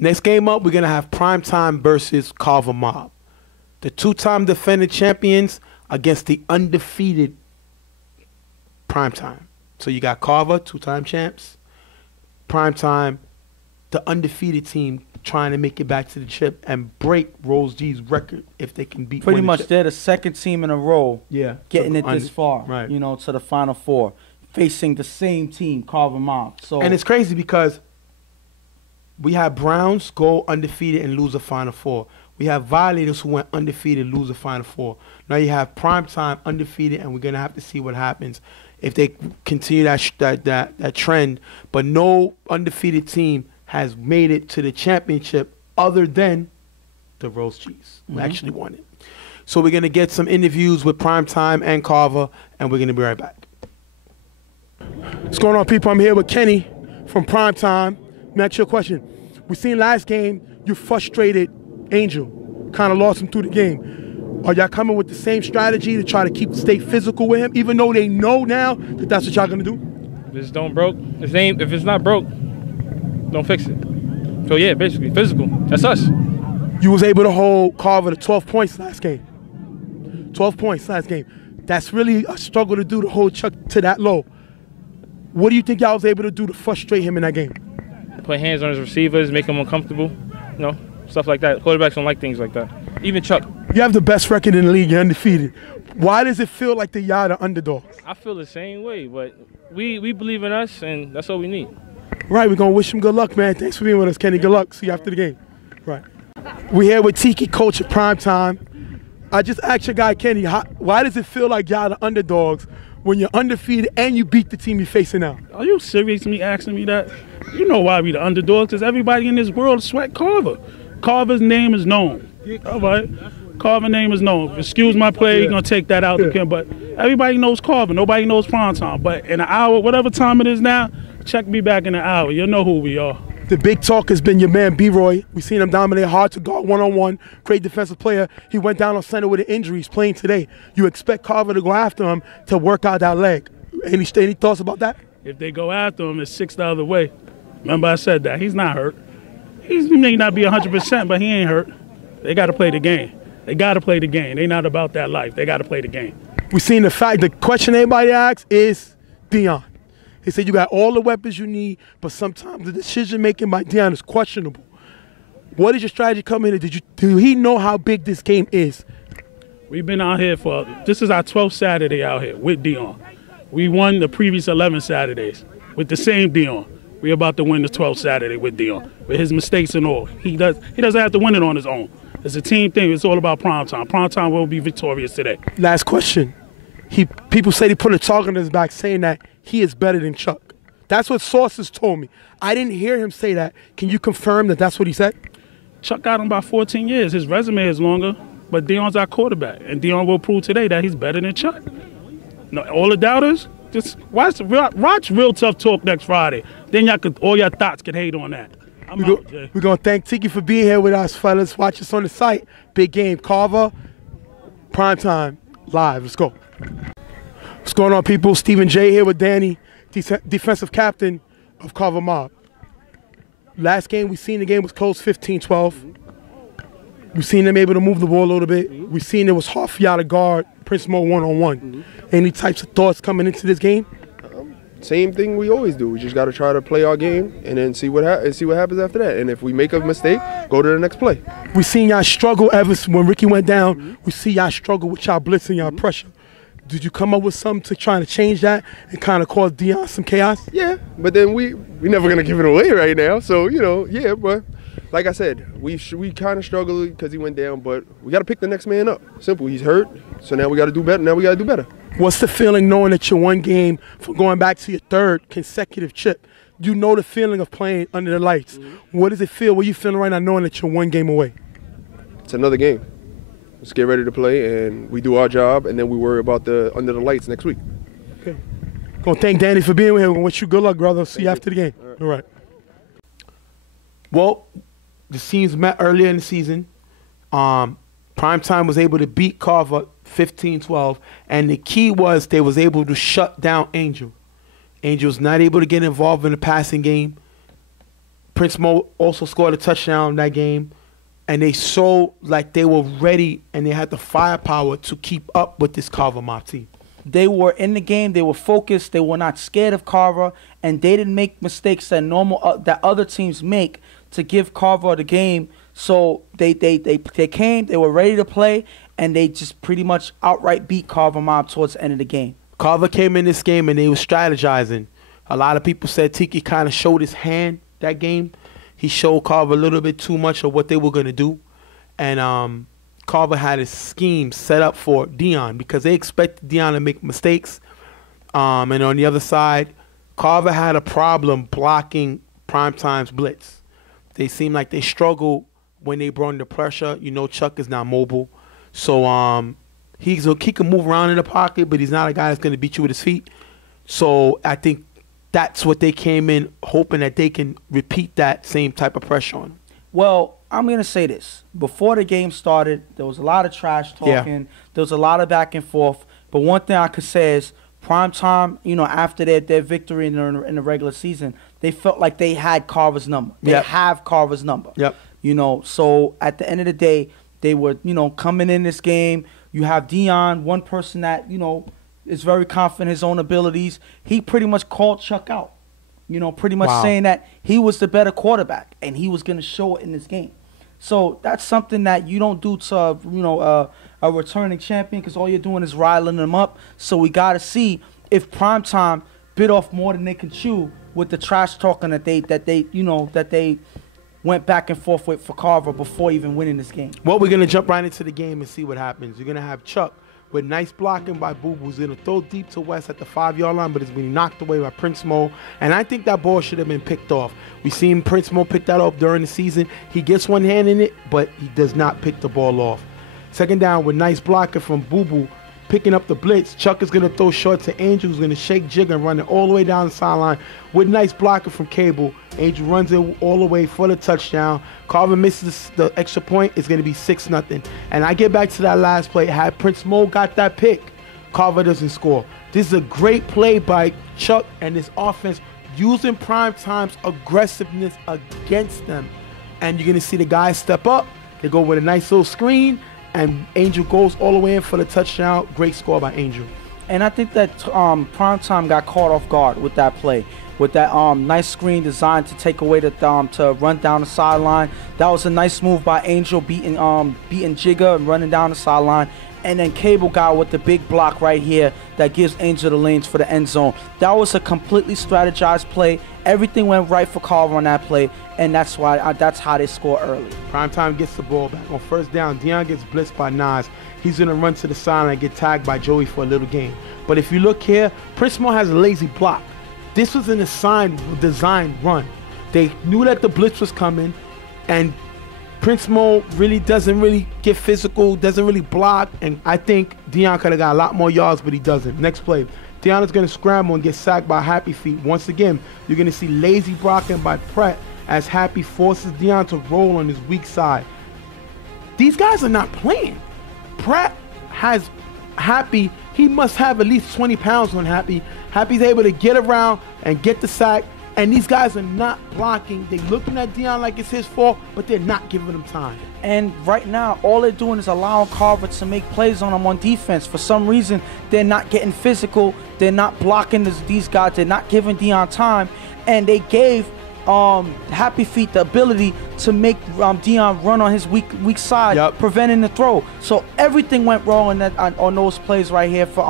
Next game up, we're going to have Primetime versus Carver Mob. The two-time defending champions against the undefeated Primetime. So you got Carver, two-time champs. Primetime, the undefeated team trying to make it back to the chip and break Rose G's record if they can beat Pretty much they're the second team in a row getting it this far, right. You know, to the Final Four, facing the same team, Carver Mob. So, and it's crazy because we have Browns go undefeated and lose a Final Four. We have Violators who went undefeated and lose a Final Four. Now you have Primetime undefeated, and we're going to have to see what happens if they continue that trend. But no undefeated team has made it to the championship other than the Rose G's, who actually won it. So we're going to get some interviews with Primetime and Carver, and we're going to be right back. What's going on, people? I'm here with Kenny from Primetime. Let me ask you a question. We seen last game you frustrated Angel, kind of lost him through the game. Are y'all coming with the same strategy to try to stay physical with him, even though they know now that that's what y'all going to do? If it's don't broke, if it's not broke, don't fix it. So yeah, basically physical. That's us. You was able to hold Carver to 12 points last game. 12 points last game. That's really a struggle to do, to hold Chuck to that low. What do you think y'all was able to do to frustrate him in that game? Put hands on his receivers, make him uncomfortable, you know, stuff like that. Quarterbacks don't like things like that. Even Chuck. You have the best record in the league. You're undefeated. Why does it feel like y'all the underdogs? I feel the same way, but we believe in us, and that's all we need. Right, we're going to wish him good luck, man. Thanks for being with us, Kenny. Good luck. See you after the game. Right. We're here with Tiki, coach at Primetime. I just asked your guy, Kenny, why does it feel like y'all the underdogs when you're undefeated and you beat the team you're facing now? Are you seriously asking me that? You know why we the underdogs, because everybody in this world sweat Carver. Carver's name is known. All right? Carver's name is known. Excuse my play, you're going to take that out again, but everybody knows Carver. Nobody knows Primetime. But in an hour, whatever time it is now, check me back in an hour. You'll know who we are. The big talk has been your man, B-Roy. We've seen him dominate, hard to guard one-on-one, great defensive player. He went down on center with an injury. He's playing today. You expect Carver to go after him to work out that leg. Any thoughts about that? If they go after him, it's 6 the other way. Remember I said that. He's not hurt. He may not be 100%, but he ain't hurt. They got to play the game. They got to play the game. They're not about that life. They got to play the game. We've seen the question everybody asks is Dion. He said you got all the weapons you need, but sometimes the decision-making by Dion is questionable. What is your strategy coming in? Do he know how big this game is? We've been out here this is our 12th Saturday out here with Dion. We won the previous 11 Saturdays with the same Dion. We're about to win the 12th Saturday with Dion, with his mistakes and all. He doesn't have to win it on his own. It's a team thing. It's all about Primetime. Primetime will be victorious today. Last question. People say he put a target on his back saying that he is better than Chuck. That's what sources told me. I didn't hear him say that. Can you confirm that that's what he said? Chuck got him by 14 years. His resume is longer, but Dion's our quarterback. And Dion will prove today that he's better than Chuck. No, all the doubters, just watch Real Tough Talk next Friday. Then all your thoughts can hate on that. We're going to thank Tiki for being here with us, fellas. Watch us on the site. Big game. Carver, Primetime, live. Let's go. What's going on, people? Stephen J here with Danny, defensive captain of Carver Mob. Last game we seen the game was close, 15-12. We've seen them able to move the ball a little bit. We've seen it was hard for y'all to guard Prince Mo one-on-one. Any types of thoughts coming into this game? Same thing we always do. We just got to try to play our game and then see what happens after that. And if we make a mistake, go to the next play. We seen y'all struggle ever since when Ricky went down. We see y'all struggle with y'all blitzing, y'all pressure. Did you come up with something to try to change that and kind of cause Dion some chaos? Yeah, but then we never going to give it away right now. So, you know, yeah, but like I said, we kind of struggled because he went down, but we got to pick the next man up. Simple. He's hurt, so now we got to do better. Now we got to do better. What's the feeling knowing that you're one game from going back to your third consecutive chip? You know the feeling of playing under the lights. What does it feel? What are you feeling right now knowing that you're one game away? It's another game. Let's get ready to play, and we do our job, and then we worry about the under the lights next week. Okay. Gonna thank Danny for being here. We're gonna wish you good luck, brother. See you after the game. All right. Well, the teams met earlier in the season. Primetime was able to beat Carver 15-12, and the key was they was able to shut down Angel. Angel was not able to get involved in the passing game. Prince Mo also scored a touchdown that game. And they showed like they were ready and they had the firepower to keep up with this Carver Mob team. They were in the game. They were focused. They were not scared of Carver, and they didn't make mistakes that that other teams make to give Carver the game. So they came. They were ready to play, and they just pretty much outright beat Carver Mob towards the end of the game. Carver came in this game and they were strategizing. A lot of people said Tiki kind of showed his hand that game. He showed Carver a little bit too much of what they were gonna do, and Carver had his scheme set up for Dion because they expected Dion to make mistakes. And on the other side, Carver had a problem blocking Primetime's blitz. They seemed like they struggled when they brought in the pressure. You know, Chuck is not mobile. So he can move around in the pocket, but he's not a guy that's going to beat you with his feet. So I think that's what they came in hoping that they can repeat that same type of pressure on him. Well, I'm going to say this. Before the game started, there was a lot of trash talking. Yeah. There was a lot of back and forth. But one thing I could say is Primetime, you know, after their victory in the regular season, they felt like they had Carver's number. They have Carver's number. Yep. You know, so at the end of the day, they were, you know, coming in this game. You have Dion, one person that, you know, is very confident in his own abilities. He pretty much called Chuck out. You know, pretty much saying that he was the better quarterback and he was going to show it in this game. So that's something that you don't do to, you know, a returning champion because all you're doing is riling them up. So we got to see if Primetime bit off more than they can chew with the trash talking that they went back and forth with for Carver before even winning this game. Well, we're going to jump right into the game and see what happens. You're going to have Chuck with nice blocking by Boo Boo. He's going to throw deep to West at the 5-yard line, but it's being knocked away by Prince Mo. And I think that ball should have been picked off. We've seen Prince Mo pick that up during the season. He gets one hand in it, but he does not pick the ball off. Second down with nice blocking from Boo Boo, picking up the blitz. Chuck is going to throw short to Angel, who's going to shake jig and run it all the way down the sideline with nice blocking from Cable. Angel runs it all the way for the touchdown. Carver misses the extra point. It's going to be 6-0. And I get back to that last play. Had Prince Mo got that pick, Carver doesn't score. This is a great play by Chuck and his offense using Primetime's aggressiveness against them. And you're going to see the guys step up. They go with a nice little screen, and Angel goes all the way in for the touchdown. Great score by Angel. And I think that Primetime got caught off guard with that play, with that nice screen designed to take away the to run down the sideline. That was a nice move by Angel, beating Jigga and running down the sideline. And then Cable got with the big block right here that gives Angel the lanes for the end zone. That was a completely strategized play. Everything went right for Carver on that play, and that's why that's how they score early. Primetime gets the ball back. On first down, Dion gets blitzed by Nas. He's going to run to the sideline and get tagged by Joey for a little gain. But if you look here, Prince Mo has a lazy block. This was an assigned, designed run. They knew that the blitz was coming, and Prince Mo really doesn't really get physical, doesn't really block, and I think Dion could have got a lot more yards, but he doesn't. Next play, Dion is going to scramble and get sacked by Happy Feet. Once again, you're going to see lazy blocking by Pratt as Happy forces Dion to roll on his weak side. These guys are not playing. Pratt has Happy. He must have at least 20 pounds on Happy. Happy's able to get around and get the sack, and these guys are not blocking. They're looking at Dion like it's his fault, but they're not giving him time. And right now, all they're doing is allowing Carver to make plays on him on defense. For some reason, they're not getting physical. They're not blocking these guys. They're not giving Dion time. And they gave Happy Feet the ability to make Dion run on his weak side, preventing the throw. So everything went wrong on those plays right here for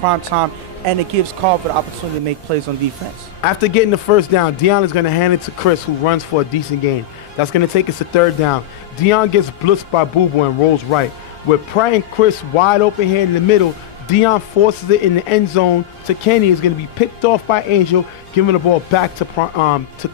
Primetime. And it gives Carver the opportunity to make plays on defense. After getting the first down, Dion is going to hand it to Chris, who runs for a decent gain. That's going to take us to third down. Dion gets blitzed by Boo Boo and rolls right. With Pratt and Chris wide open here in the middle, Dion forces it in the end zone to Kenny. Is going to be picked off by Angel, giving the ball back to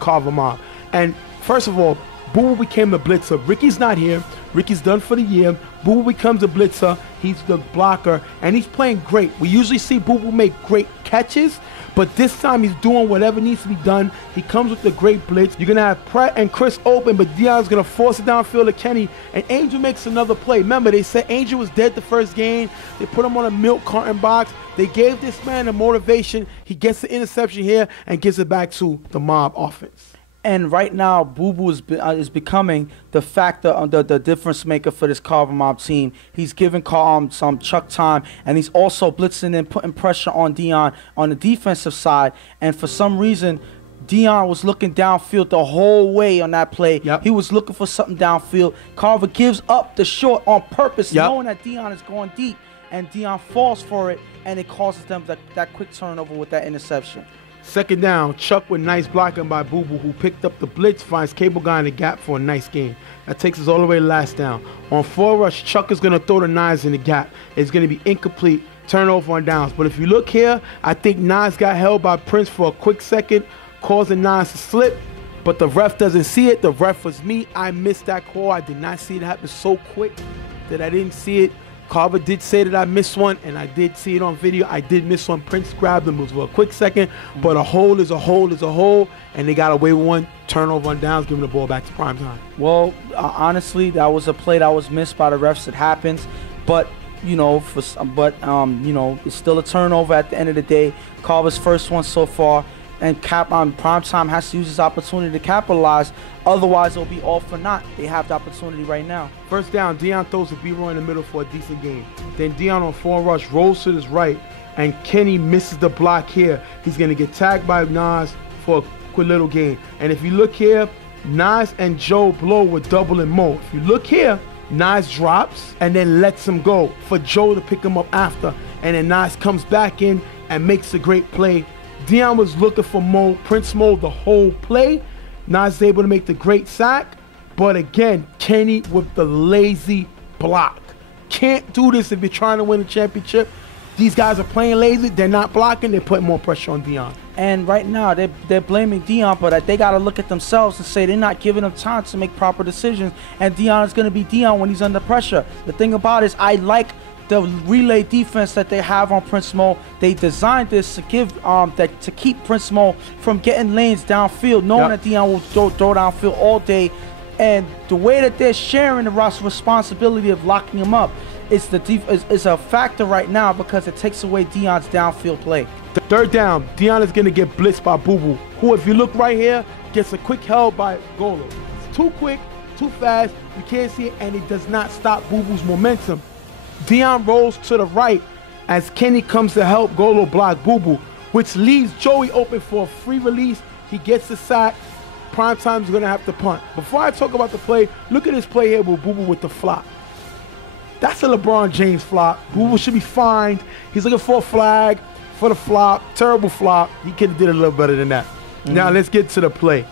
Carver Mob. And first of all, Boo Boo became a blitzer. Ricky's not here. Ricky's done for the year. Boo Boo becomes a blitzer. He's the blocker, and he's playing great. We usually see Boo Boo make great catches, but this time he's doing whatever needs to be done. He comes with the great blitz. You're going to have Pratt and Chris open, but Dion's going to force it downfield to Kenny, and Angel makes another play. Remember, they said Angel was dead the first game. They put him on a milk carton box. They gave this man a motivation. He gets the interception here and gives it back to the Mob offense. And right now, Boo Boo is becoming the factor, the difference maker for this Carver Mob team. He's giving some Chuck time, and he's also blitzing and putting pressure on Dion on the defensive side. And for some reason, Dion was looking downfield the whole way on that play. Yep. He was looking for something downfield. Carver gives up the short on purpose, Yep. knowing that Dion is going deep, and Dion falls for it, and it causes them that quick turnover with that interception. Second down, Chuck with nice blocking by Boo Boo, who picked up the blitz, finds Cable Guy in the gap for a nice gain. That takes us all the way to last down. On 4 rush, Chuck is going to throw the Nines in the gap. It's going to be incomplete, turnover on downs. But if you look here, I think Nines got held by Prince for a quick second, causing Nines to slip. But the ref doesn't see it. The ref was me. I missed that call. I did not see it happen so quick that I didn't see it. Carver did say that I missed one, and I did see it on video. I did miss one. Prince grabbed him. It was for a quick second, but a hole is a hole is a hole, and they got away with one. Turnover on downs, giving the ball back to prime time. Well, honestly, that was a play that was missed by the refs. It happens, but you know, you know, it's still a turnover at the end of the day. Carver's first one so far, and prime time has to use this opportunity to capitalize. Otherwise, it'll be all for naught. They have the opportunity right now. First down, Dion throws a B-roll in the middle for a decent gain. Then Dion on 4 rush rolls to his right, and Kenny misses the block here. He's going to get tagged by Nas for a quick little gain. And if you look here, Nas and Joe Blow were doubling Mo. If you look here, Nas drops and then lets him go for Joe to pick him up after. And then Nas comes back in and makes a great play. Dion was looking for Mo, Prince Mo, the whole play. Nas is able to make the great sack. But again, Kenny with the lazy block. Can't do this if you're trying to win a championship. These guys are playing lazy. They're not blocking. They're putting more pressure on Dion. And right now, they're blaming Dion, but they got to look at themselves and say they're not giving him time to make proper decisions. And Dion is going to be Dion when he's under pressure. The thing about it is I like the relay defense that they have on Prince Mo. They designed this to give to keep Prince Mo from getting lanes downfield, knowing that Dion will throw downfield all day. And the way that they're sharing the responsibility of locking him up is a factor right now because it takes away Dion's downfield play. The third down, Dion is going to get blitzed by Boo Boo, who, if you look right here, gets a quick held by Golo. It's too quick, too fast, you can't see it, and it does not stop Boo Boo's momentum. Dion rolls to the right as Kenny comes to help Golo block Boo Boo, which leaves Joey open for a free release. He gets the sack. Primetime's going to have to punt. Before I talk about the play, look at this play here with Boo Boo with the flop. That's a LeBron James flop. Boo Boo should be fined. He's looking for a flag for the flop. Terrible flop. He could have did a little better than that. Now let's get to the play.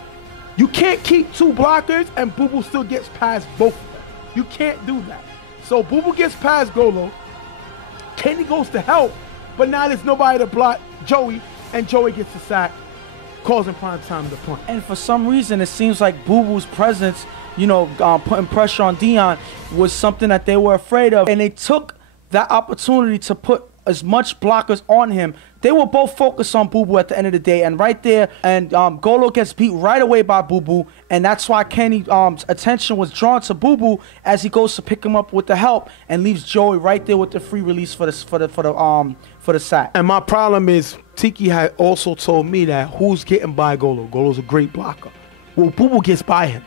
You can't keep 2 blockers and Boo Boo still gets past both of them. You can't do that. So Boo Boo gets past Golo. Kenny goes to help, but now there's nobody to block Joey, and Joey gets the sack, causing Primetime to punt. And for some reason, it seems like Boo Boo's presence, you know, putting pressure on Dion was something that they were afraid of. And they took that opportunity to put as much blockers on him. They were both focused on Boo Boo at the end of the day. And right there, and Golo gets beat right away by Boo Boo. And that's why Kenny's attention was drawn to Boo Boo as he goes to pick him up with the help and leaves Joey right there with the free release for the sack. And my problem is Tiki had also told me that who's getting by Golo? Golo's a great blocker. Well, Boo Boo gets by him.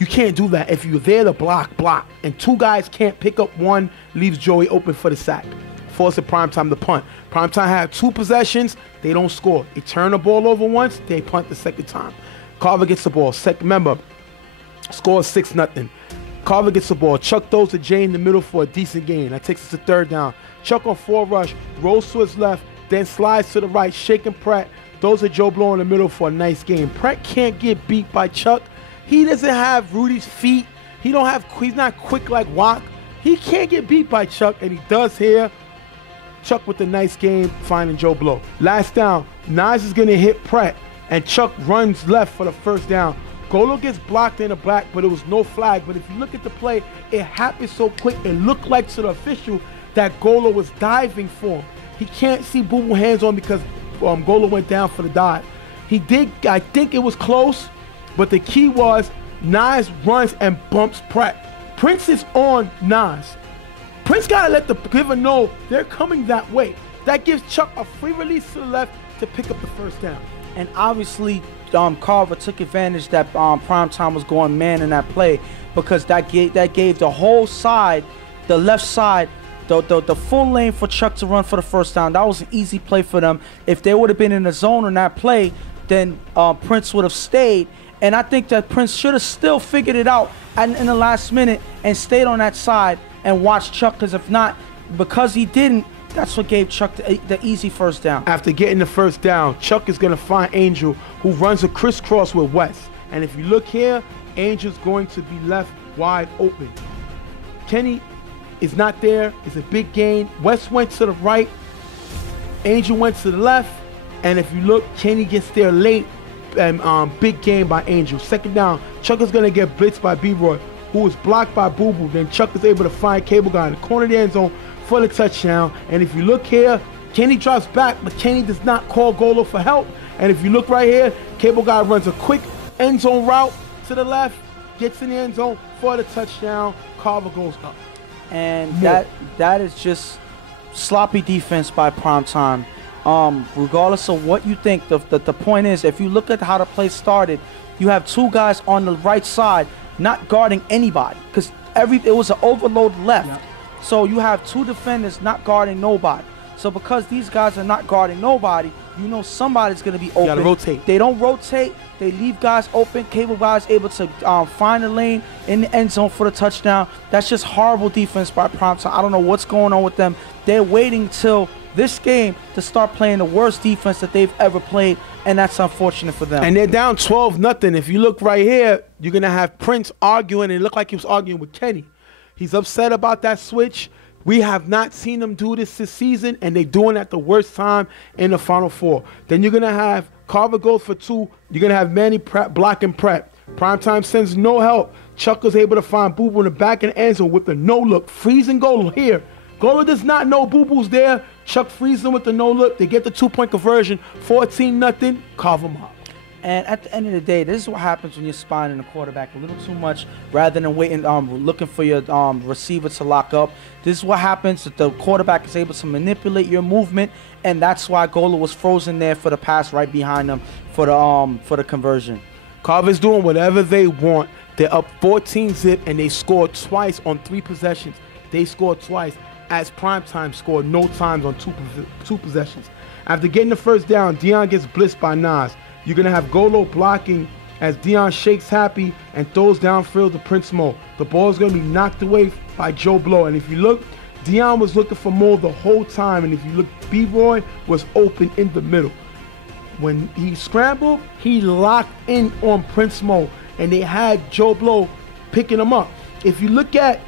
You can't do that. If you're there to block. And 2 guys can't pick up one, leaves Joey open for the sack. Force it Primetime to punt. Primetime had 2 possessions. They don't score. They turn the ball over once. They punt the second time. Carver gets the ball. Remember, score 6-0. Carver gets the ball. Chuck throws to Jay in the middle for a decent gain. That takes us to 3rd down. Chuck on 4 rush. Rolls to his left. Then slides to the right. Shaking Pratt. Throws to Joe Blow in the middle for a nice gain. Pratt can't get beat by Chuck. He doesn't have Rudy's feet. He's not quick like Wack. He can't get beat by Chuck, and he does here. Chuck with a nice game, finding Joe Blow. Last down, Nas is going to hit Pratt, and Chuck runs left for the 1st down. Golo gets blocked in the back, but it was no flag. But if you look at the play, it happened so quick, it looked like to the official that Golo was diving for him. He can't see Boo Boo hands on because Golo went down for the dive. He did, I think it was close, but the key was Nas runs and bumps Pratt. Prince is on Nas. Prince got to let the giver know they're coming that way. That gives Chuck a free release to the left to pick up the 1st down. And obviously, Carver took advantage that Primetime was going man in that play, because that gave the whole side, the left side, the full lane for Chuck to run for the first down. That was an easy play for them. If they would have been in the zone on that play, then Prince would have stayed. And I think that Prince should have still figured it out in the last minute and stayed on that side and watched Chuck, because if not, because he didn't, that's what gave Chuck the easy first down. After getting the first down, Chuck is going to find Angel, who runs a crisscross with West. And if you look here, Angel's going to be left wide open. Kenny is not there. It's a big gain. West went to the right. Angel went to the left. And if you look, Kenny gets there late. And big gain by Angel. Second down, Chuck is going to get blitzed by B-Roy, who was blocked by Boo Boo. Then Chuck is able to find Cable Guy in the corner of the end zone for the touchdown. And if you look here, Kenny drops back, but Kenny does not call Golo for help. And if you look right here, Cable Guy runs a quick end zone route to the left, gets in the end zone for the touchdown. Carver goes up. And that is just sloppy defense by Primetime. Regardless of what you think, the point is, if you look at how the play started, you have two guys on the right side not guarding anybody, because it was an overload left. Yep. So you have two defenders not guarding nobody. So because these guys are not guarding nobody, you know somebody's going to be open. You got to rotate. They don't rotate. They leave guys open. Cable Guy's able to find a lane in the end zone for the touchdown. That's just horrible defense by Primetime. I don't know what's going on with them. They're waiting till this game to start playing the worst defense that they've ever played, and that's unfortunate for them. And they're down 12-0. If you look right here, you're going to have Prince arguing, and it looked like he was arguing with Kenny. He's upset about that switch. We have not seen them do this season, and they're doing it at the worst time in the Final Four. Then you're going to have Carver goes for two. You're going to have Manny blocking prep. Primetime sends no help. Chuck was able to find Boo Boo in the back of the end zone with the no-look. Freezing Golo here. Golo does not know Boo Boo's there. Chuck freezes him with the no-look. They get the two-point conversion. 14-0. Carver mob. And at the end of the day, this is what happens when you're spying the quarterback a little too much rather than waiting, looking for your receiver to lock up. This is what happens. That the quarterback is able to manipulate your movement, and that's why Golo was frozen there for the pass right behind them for the conversion. Carver's doing whatever they want. They're up 14-0, and they scored twice on 3 possessions. They scored twice, as Primetime scored no times on two possessions. After getting the first down, Dion gets blitzed by Nas. You're going to have Golo blocking as Dion shakes happy and throws downfield to Prince Mo. The ball is going to be knocked away by Joe Blow. And if you look, Dion was looking for Mo the whole time. And if you look, B-Roy was open in the middle. When he scrambled, he locked in on Prince Mo. And they had Joe Blow picking him up. If you look at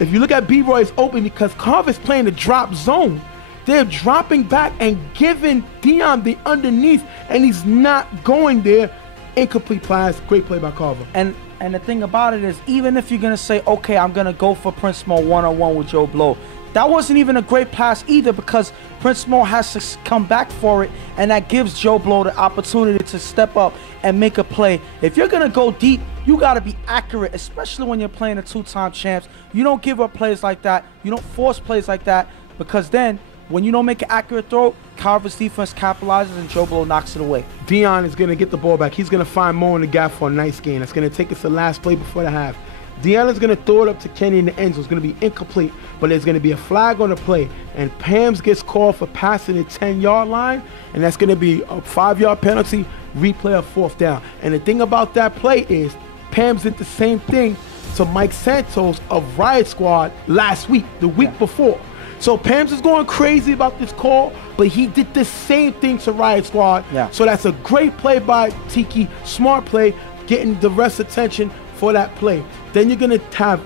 B-Roy, it's open because Carver's playing the drop zone. They're dropping back and giving Dion the underneath, and he's not going there. Incomplete pass. Great play by Carver. And the thing about it is, even if you're going to say, okay, I'm going to go for Prince Mo one-on-one with Joe Blow, that wasn't even a great pass either, because Prince Mo has to come back for it, and that gives Joe Blow the opportunity to step up and make a play. If you're going to go deep, you got to be accurate, especially when you're playing the two-time champs. You don't give up plays like that. You don't force plays like that, because then when you don't make an accurate throw, Carver's defense capitalizes and Joe Blow knocks it away. Dion is going to get the ball back. He's going to find Mo in the gap for a nice gain. That's going to take us to the last play before the half. Dion is going to throw it up to Kenny in the end zone. It's going to be incomplete, but there's going to be a flag on the play. And Pams gets called for passing the 10-yard line, and that's going to be a 5-yard penalty, replay of 4th down. And the thing about that play is Pams did the same thing to Mike Santos of Riot Squad last week, the week before. So Pams is going crazy about this call, but he did the same thing to Riot Squad. Yeah. So that's a great play by Tiki. Smart play, getting the ref's attention for that play. Then you're going to have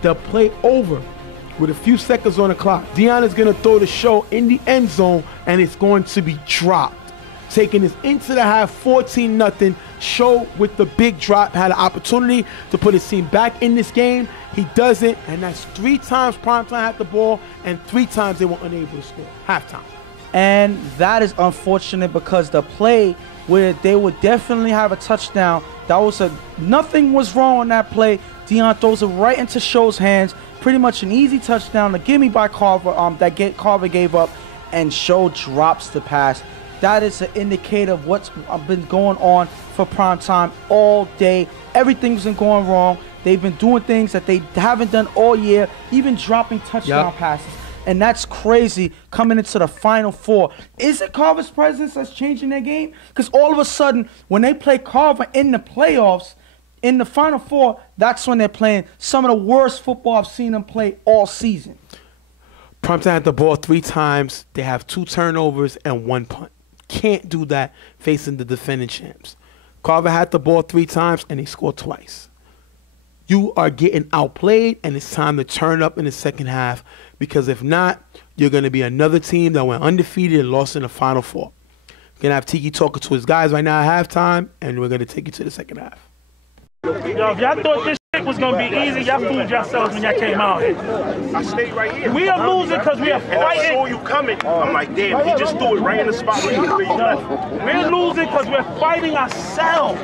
the play over with a few seconds on the clock. Dion is going to throw the show in the end zone, and it's going to be dropped. Taking us into the half, 14-0. Show with the big drop had an opportunity to put his team back in this game. He doesn't, and that's 3 times Primetime had the ball, and 3 times they were unable to score. Halftime. And that is unfortunate, because the play where they would definitely have a touchdown, nothing was wrong on that play. Dion throws it right into Show's hands. Pretty much an easy touchdown, a gimme by Carver Carver gave up, and Show drops the pass. that is an indicator of what's been going on for primetime all day. Everything's been going wrong. They've been doing things that they haven't done all year, even dropping touchdown passes. And that's crazy coming into the Final Four. Is it Carver's presence that's changing their game? Because all of a sudden, when they play Carver in the playoffs, in the Final Four, that's when they're playing some of the worst football I've seen them play all season. Primetime had the ball 3 times. They have 2 turnovers and 1 punt. Can't do that facing the defending champs. Carver had the ball 3 times, and they scored twice. You are getting outplayed, and it's time to turn up in the second half, because if not, you're going to be another team that went undefeated and lost in the Final Four. We're going to have Tiki talking to his guys right now at halftime, and we're going to take you to the second half. Yo, if y'all thought this shit was gonna be easy, y'all fooled yourselves when y'all came out here. I stayed right here. We are losing because we are And I fighting. saw you coming. I'm like, damn, he just threw it right in the spot where you We're losing because we're fighting ourselves.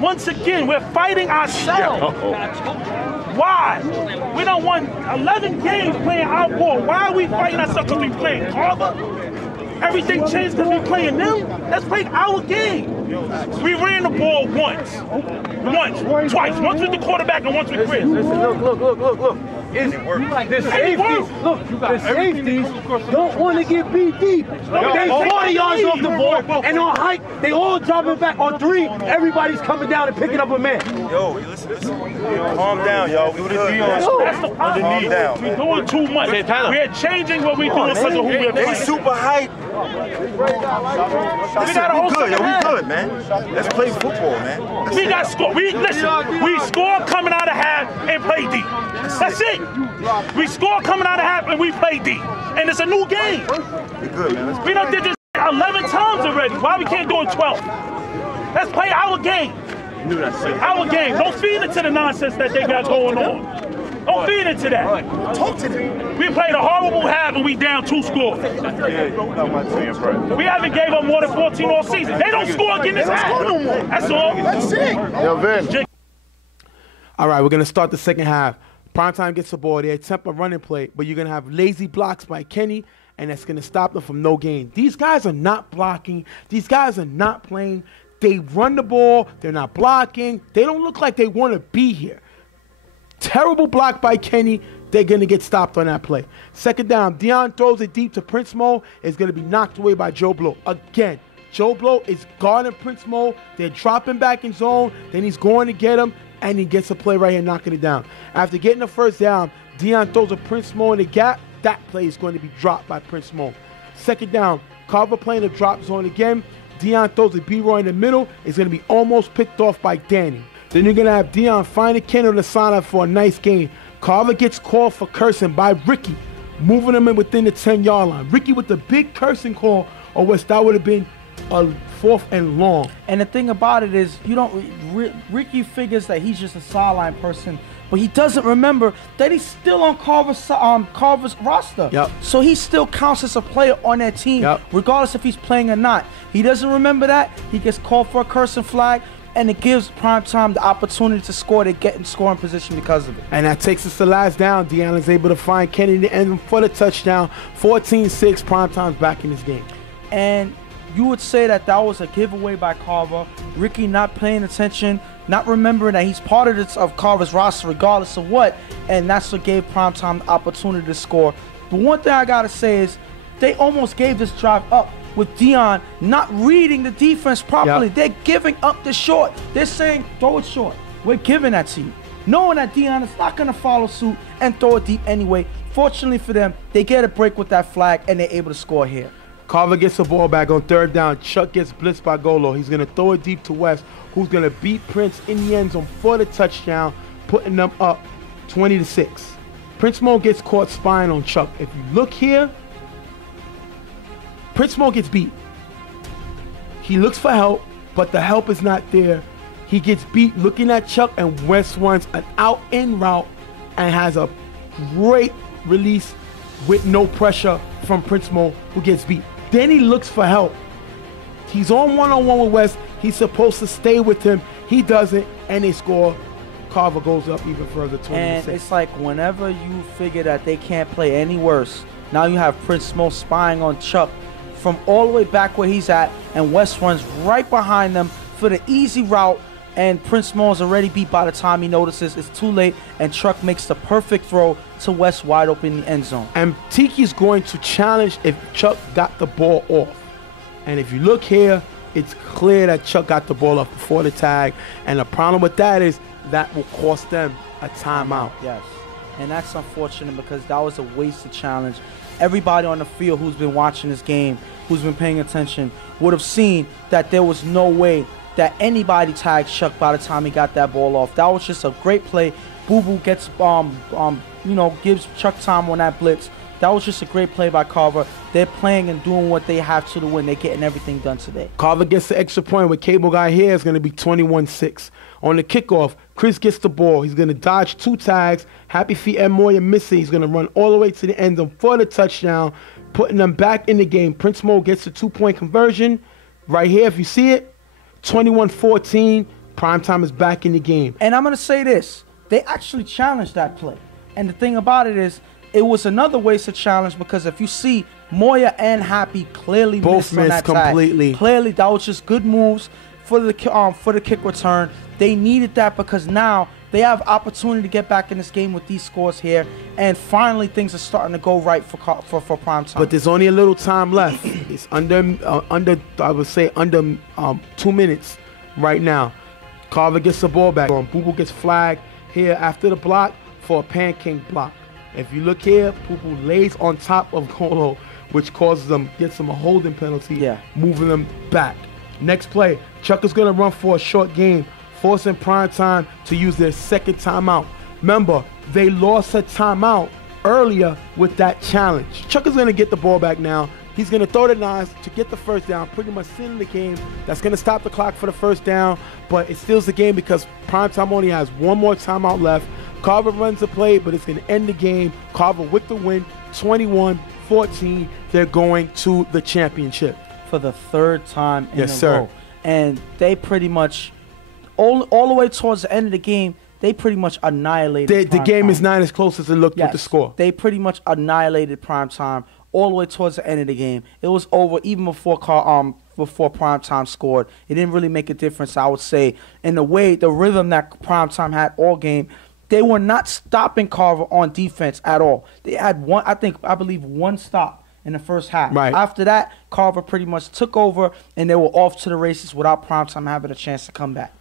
Once again, we're fighting ourselves. Why? We don't want 11 games playing our ball. Why are we fighting ourselves because we playing Carver? Everything changed because we playing them? Let's play our game. We ran the ball once, twice. Once with the quarterback and once with Chris. Listen, look. The safeties, the safeties don't want to get beat deep. They 40 yards off the ball, and on height, they all dropping back on 3. Everybody's coming down and picking up a man. Yo, listen. Calm down, y'all. We good. That's the problem. Calm down. We're doing too much. We're changing what we're doing because of who we're They playing. super hype. Listen, we good, yo. We good, man. Let's play football, man. We got score. We score coming out of half and play deep. That's it. We score coming out of half and we play deep. And it's a new game. We good, man. We done did this 11 times already. Why we can't do it 12? Let's play our game. Our game. Don't feed into the nonsense that they got going on. Don't feed into that. Talk to them. We played a horrible half and we down 2 scores. We haven't gave up more than 14 all season. They don't score again this half. That's all. That's it. Yo, Vin. All right, we're going to start the second half. Primetime gets the ball. They attempt a running play, but you're going to have lazy blocks by Kenny, and that's going to stop them from no gain. These guys are not blocking. These guys are not playing. They run the ball. They're not blocking. They don't look like they want to be here. Terrible block by Kenny. They're going to get stopped on that play. Second down, Dion throws it deep to Prince Mo. It's going to be knocked away by Joe Blow. Again, Joe Blow is guarding Prince Mo. They're dropping back in zone. Then he's going to get him, and he gets a play right here, knocking it down. After getting the first down, Dion throws a Prince Mo in the gap. That play is going to be dropped by Prince Mo. Second down, Carver playing the drop zone again. Dion throws a B-Roy in the middle. It's going to be almost picked off by Danny. Then you're going to have Dion finding Kenny on the sideline for a nice gain. Carver gets called for cursing by Ricky, moving him in within the 10-yard line. Ricky with the big cursing call, or which that would have been a 4th and long. And the thing about it is, Ricky figures that he's just a sideline person, but he doesn't remember that he's still on Carver's roster. Yep. So he still counts as a player on that team, regardless if he's playing or not. He doesn't remember that. He gets called for a cursing flag, and it gives Primetime the opportunity to score. They get in scoring position because of it. And that takes us to last down. De'Allen is able to find Kenny in the end for the touchdown. 14-6, Primetime's back in this game. And you would say that that was a giveaway by Carver. Ricky not paying attention, not remembering that he's part of Carver's roster regardless of what, and that's what gave Primetime the opportunity to score. But one thing I gotta say is they almost gave this drive up with Dion not reading the defense properly. They're giving up the short. They're saying, throw it short. We're giving that to you, knowing that Dion is not gonna follow suit and throw it deep anyway. Fortunately for them, they get a break with that flag and they're able to score here. Carver gets the ball back on 3rd down. Chuck gets blitzed by Golo. He's going to throw it deep to West, who's going to beat Prince in the end zone for the touchdown, putting them up 20-6. Prince Mo gets caught spying on Chuck. If you look here, Prince Mo gets beat. He looks for help, but the help is not there. He gets beat looking at Chuck, and West runs an out-in route and has a great release with no pressure from Prince Mo, who gets beat. Then he looks for help. He's on one-on-one with West. He's supposed to stay with him. He doesn't, and they score. Carver goes up even further, 26. And it's like whenever you figure that they can't play any worse, now you have Prince Mo spying on Chuck from all the way back where he's at, and West runs right behind them for the easy route, and Prince Mo's already beat by the time he notices it's too late, and Truck makes the perfect throw to West wide open in the end zone. And Tiki's going to challenge if Chuck got the ball off. And if you look here, it's clear that Chuck got the ball off before the tag, and the problem with that is that will cost them a timeout. Yes, and that's unfortunate because that was a wasted challenge. Everybody on the field who's been watching this game, who's been paying attention, would have seen that there was no way that anybody tagged Chuck by the time he got that ball off. That was just a great play. Boo Boo gets gives Chuck time on that blitz. That was just a great play by Carver. They're playing and doing what they have to win. They're getting everything done today. Carver gets the extra point with Cable Guy here. It's going to be 21-6. On the kickoff, Chris gets the ball. He's going to dodge 2 tags. Happy Feet and Moya missing. He's going to run all the way to the end zone for the touchdown, putting them back in the game. Prince Mo gets the 2-point conversion. Right here, if you see it, 21-14. Primetime is back in the game. And I'm going to say this. They actually challenged that play. And the thing about it is, it was another wasted challenge because if you see, Moya and Happy clearly both missed on that completely. Tag. Clearly, that was just good moves for the kick return. They needed that because now they have opportunity to get back in this game with these scores here, and finally things are starting to go right for prime time. But there's only a little time left. It's under 2 minutes right now. Carver gets the ball back. Boo Boo gets flagged here after the block for a pancake block. If you look here, Boo Boo lays on top of Colo, which gets them a holding penalty, moving them back. Next play, Chuck is going to run for a short game, forcing Prime Time to use their second timeout. Remember, they lost a timeout earlier with that challenge. Chuck is going to get the ball back now. He's going to throw the knives to get the first down, pretty much sealing the game. That's going to stop the clock for the first down, but it steals the game because Prime Time only has one more timeout left. Carver runs the play, but it's going to end the game. Carver with the win, 21-14. They're going to the championship. For the third time in yes, a row. Sir. And they pretty much, all the way towards the end of the game, they pretty much annihilated The game is not as close as it looked with the score. They pretty much annihilated Prime Time all the way towards the end of the game. It was over even before Prime Time scored. It didn't really make a difference, I would say. In the way, the rhythm that Prime Time had all game, they were not stopping Carver on defense at all. They had I believe one stop in the first half. Right. After that, Carver pretty much took over, and they were off to the races without Primetime having a chance to come back.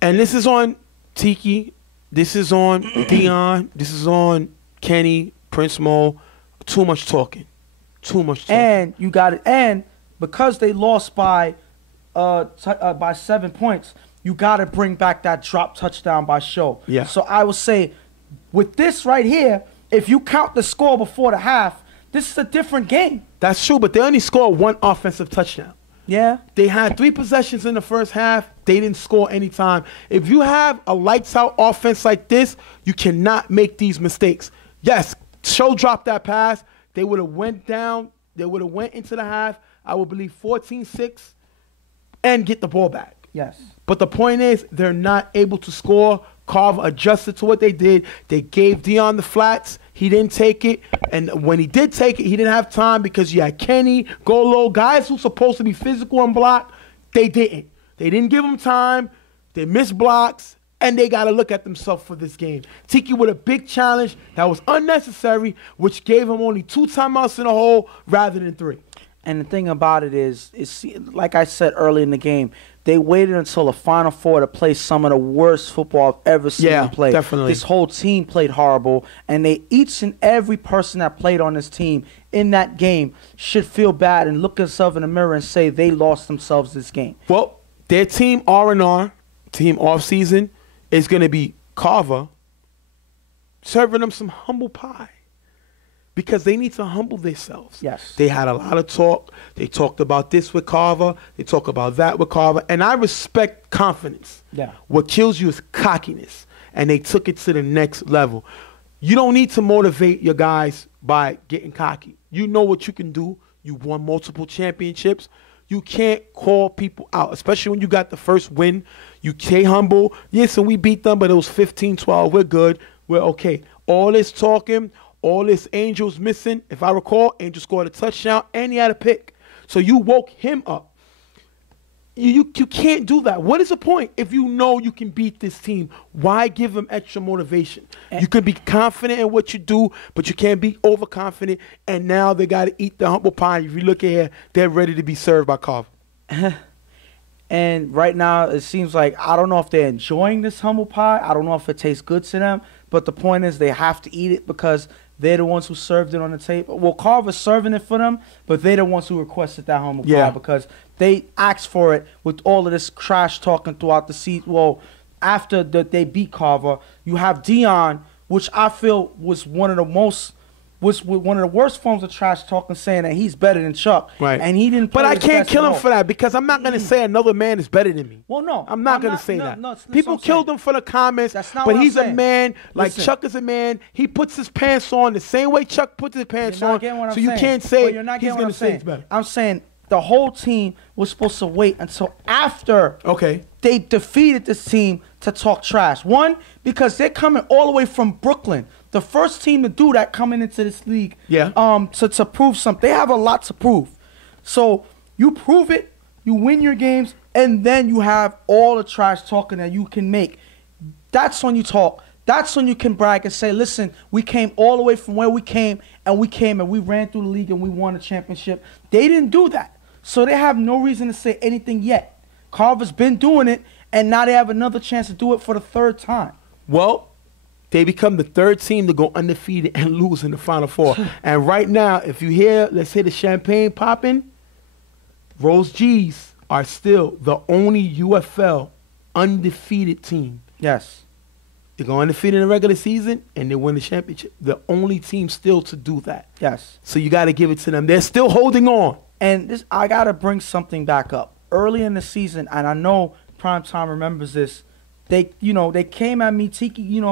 And this is on Tiki. This is on Dion. This is on Kenny, Prince Mo. Too much talking. Too much talking. And you got it. And because they lost by 7 points, you got to bring back that drop touchdown by Show. Yeah. So I would say, with this right here, if you count the score before the half, this is a different game. That's true, but they only scored one offensive touchdown. Yeah. They had 3 possessions in the first half. They didn't score any time. If you have a lights-out offense like this, you cannot make these mistakes. Yes, Show dropped that pass. They would have went down. They would have went into the half, I would believe 14-6, and get the ball back. Yes. But the point is, they're not able to score. Carver adjusted to what they did. They gave Dion the flats. He didn't take it. And when he did take it, he didn't have time because you had Kenny, Golo, guys who's supposed to be physical and block. They didn't. They didn't give him time. They missed blocks. And they got to look at themselves for this game. Tiki with a big challenge that was unnecessary, which gave him only 2 timeouts in a hole rather than 3. And the thing about it is like I said early in the game, they waited until the Final Four to play some of the worst football I've ever seen them play. Definitely. This whole team played horrible, and each and every person that played on this team in that game should feel bad and look themselves in the mirror and say they lost themselves this game. Well, their team R&R, team off-season, is going to be Carver serving them some humble pie. Because they need to humble themselves. Yes. They had a lot of talk. They talked about this with Carver. They talk about that with Carver. And I respect confidence. Yeah. What kills you is cockiness. And they took it to the next level. You don't need to motivate your guys by getting cocky. You know what you can do. You won multiple championships. You can't call people out, especially when you got the first win. You stay humble. Yes, and we beat them, but it was 15-12. We're good. We're okay. All this talking, all this Angel's missing. If I recall, Angel scored a touchdown and he had a pick. So you woke him up. You can't do that. What is the point if you know you can beat this team? Why give them extra motivation? You can be confident in what you do, but you can't be overconfident. And now they got to eat the humble pie. If you look at here, they're ready to be served by Carver. And right now, it seems like, I don't know if they're enjoying this humble pie. I don't know if it tastes good to them. But the point is they have to eat it because they're the ones who served it on the table. Well, Carver's serving it for them, but they're the ones who requested that humble pie because they asked for it with all of this trash talking throughout the season. Well, after they beat Carver, you have Dion, which I feel was one of the worst forms of trash talking, saying that he's better than Chuck. Right. And he didn't play But I his can't best kill at him all. for that because I'm not going to say another man is better than me. Well, no. I'm not going to say that. No, that's People what I'm killed saying. him for the comments, That's not but what I'm he's a saying. man. Like Listen. Chuck is a man. He puts his pants on the same way Chuck puts his pants You're not on. getting what I'm So you saying. can't say Well, you're not he's getting what going I'm to say saying. it's better. I'm saying the whole team was supposed to wait until after Okay. they defeated this team to talk trash. One, because they're coming all the way from Brooklyn. The first team to do that coming into this league. Yeah. To prove something. They have a lot to prove. So you prove it, you win your games, and then you have all the trash talking that you can make. That's when you talk. That's when you can brag and say, listen, we came all the way from where we came and we ran through the league and we won a championship. They didn't do that. So they have no reason to say anything yet. Carver's been doing it, and now they have another chance to do it for the third time. Well, they become the third team to go undefeated and lose in the Final Four. And right now, if you hear, let's say the champagne popping, Rose G's are still the only UFL undefeated team. Yes. They go undefeated in the regular season and they win the championship. The only team still to do that. Yes. So you got to give it to them. They're still holding on. And this, I got to bring something back up. Early in the season, and I know Primetime remembers this, they came at me, Tiki,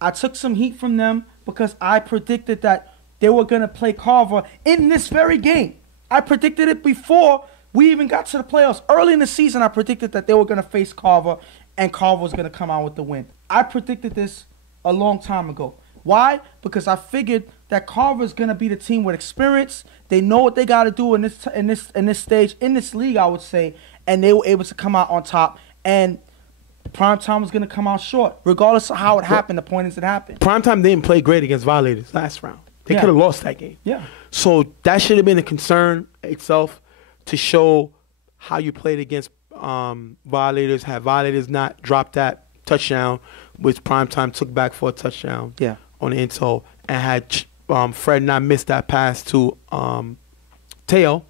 I took some heat from them because I predicted that they were going to play Carver in this very game. I predicted it before we even got to the playoffs. Early in the season, I predicted that they were going to face Carver and Carver was going to come out with the win. I predicted this a long time ago. Why? Because I figured that Carver is going to be the team with experience. They know what they got to do in this stage, in this league, I would say, and they were able to come out on top. And Primetime was going to come out short, regardless of how it happened. The point is, it happened. Primetime didn't play great against Violators last round. They could have lost that game. Yeah. So that should have been a concern itself to show how you played against Violators. Had Violators not dropped that touchdown, which Primetime took back for a touchdown on the insole, and had Fred not missed that pass to Teo,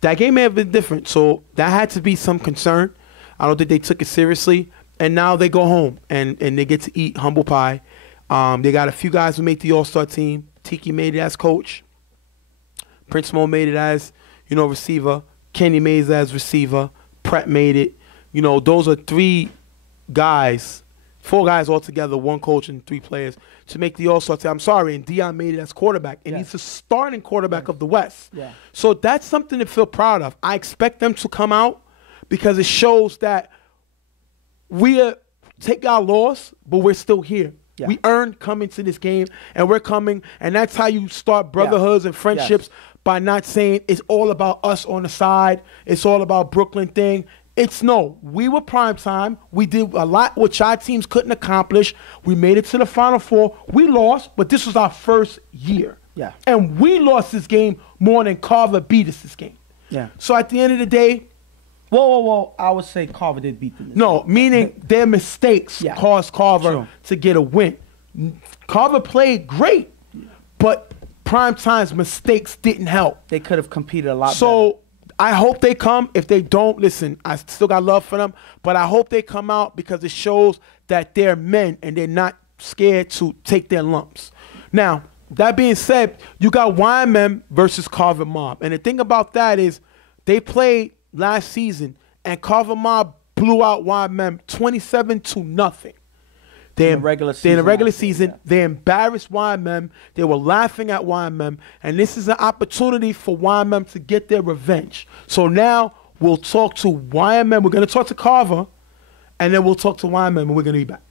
that game may have been different. So that had to be some concern. I don't think they took it seriously. And now they go home and they get to eat humble pie. They got a few guys who made the All-Star team. Tiki made it as coach. Prince Mo made it as, receiver. Kenny made it as receiver. Pratt made it. Those are four guys altogether, one coach and three players, to make the All-Star team. I'm sorry, and Dion made it as quarterback. And he's the starting quarterback of the West. Yeah. So that's something to feel proud of. I expect them to come out because it shows that we take our loss, but we're still here. Yeah. We earned coming to this game, and we're coming, and that's how you start brotherhoods and friendships by not saying it's all about us on the side. It's all about Brooklyn thing. We were Primetime. We did a lot which our teams couldn't accomplish. We made it to the Final Four. We lost, but this was our first year. Yeah. And we lost this game more than Carver beat us this game. Yeah. So at the end of the day, Whoa. I would say Carver did beat them. no, meaning their mistakes caused Carver to get a win. Carver played great, but Primetime's mistakes didn't help. They could have competed a lot better. So I hope they come. If they don't, listen, I still got love for them, but I hope they come out because it shows that they're men and they're not scared to take their lumps. Now, that being said, you got YMM versus Carver Mob. And the thing about that is they played last season and Carver Mob blew out YMM 27-0. In the regular season, they embarrassed YMM. They were laughing at YMM. And this is an opportunity for YMM to get their revenge. So now we'll talk to YMM. We're going to talk to Carver, and then we'll talk to YMM, and we're going to be back.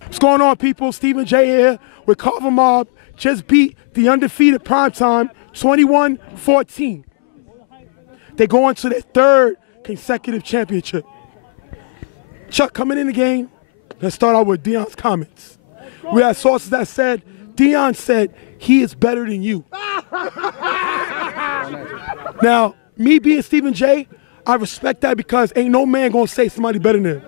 What's going on, people? Stephen J here with Carver Mob. Just beat the undefeated Primetime 21-14. They go on to their 3rd consecutive championship. Chuck, coming in the game, let's start out with Deion's comments. We had sources that said, Deion said he is better than you. Now, me being Stephen J., I respect that because ain't no man gonna say somebody better than him.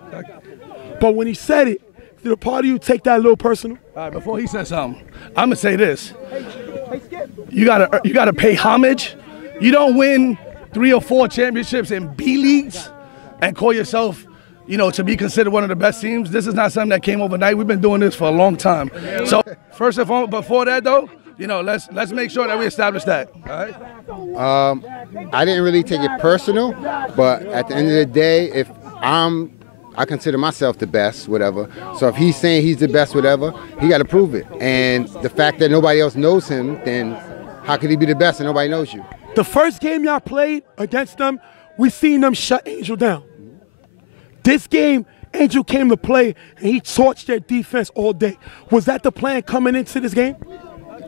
But when he said it, did a part of you take that a little personal? All right, before he says something, I'm gonna say this. You gotta pay homage. You don't win 3 or 4 championships in B leagues and call yourself, to be considered one of the best teams. This is not something that came overnight. We've been doing this for a long time. So first and foremost, before that though, let's make sure that we establish that. All right. I didn't really take it personal, but at the end of the day, if I consider myself the best, whatever. So if he's saying he's the best, whatever, he got to prove it. And the fact that nobody else knows him, then how could he be the best and nobody knows you? The first game y'all played against them, we seen them shut Angel down. This game, Angel came to play and he torched their defense all day. Was that the plan coming into this game?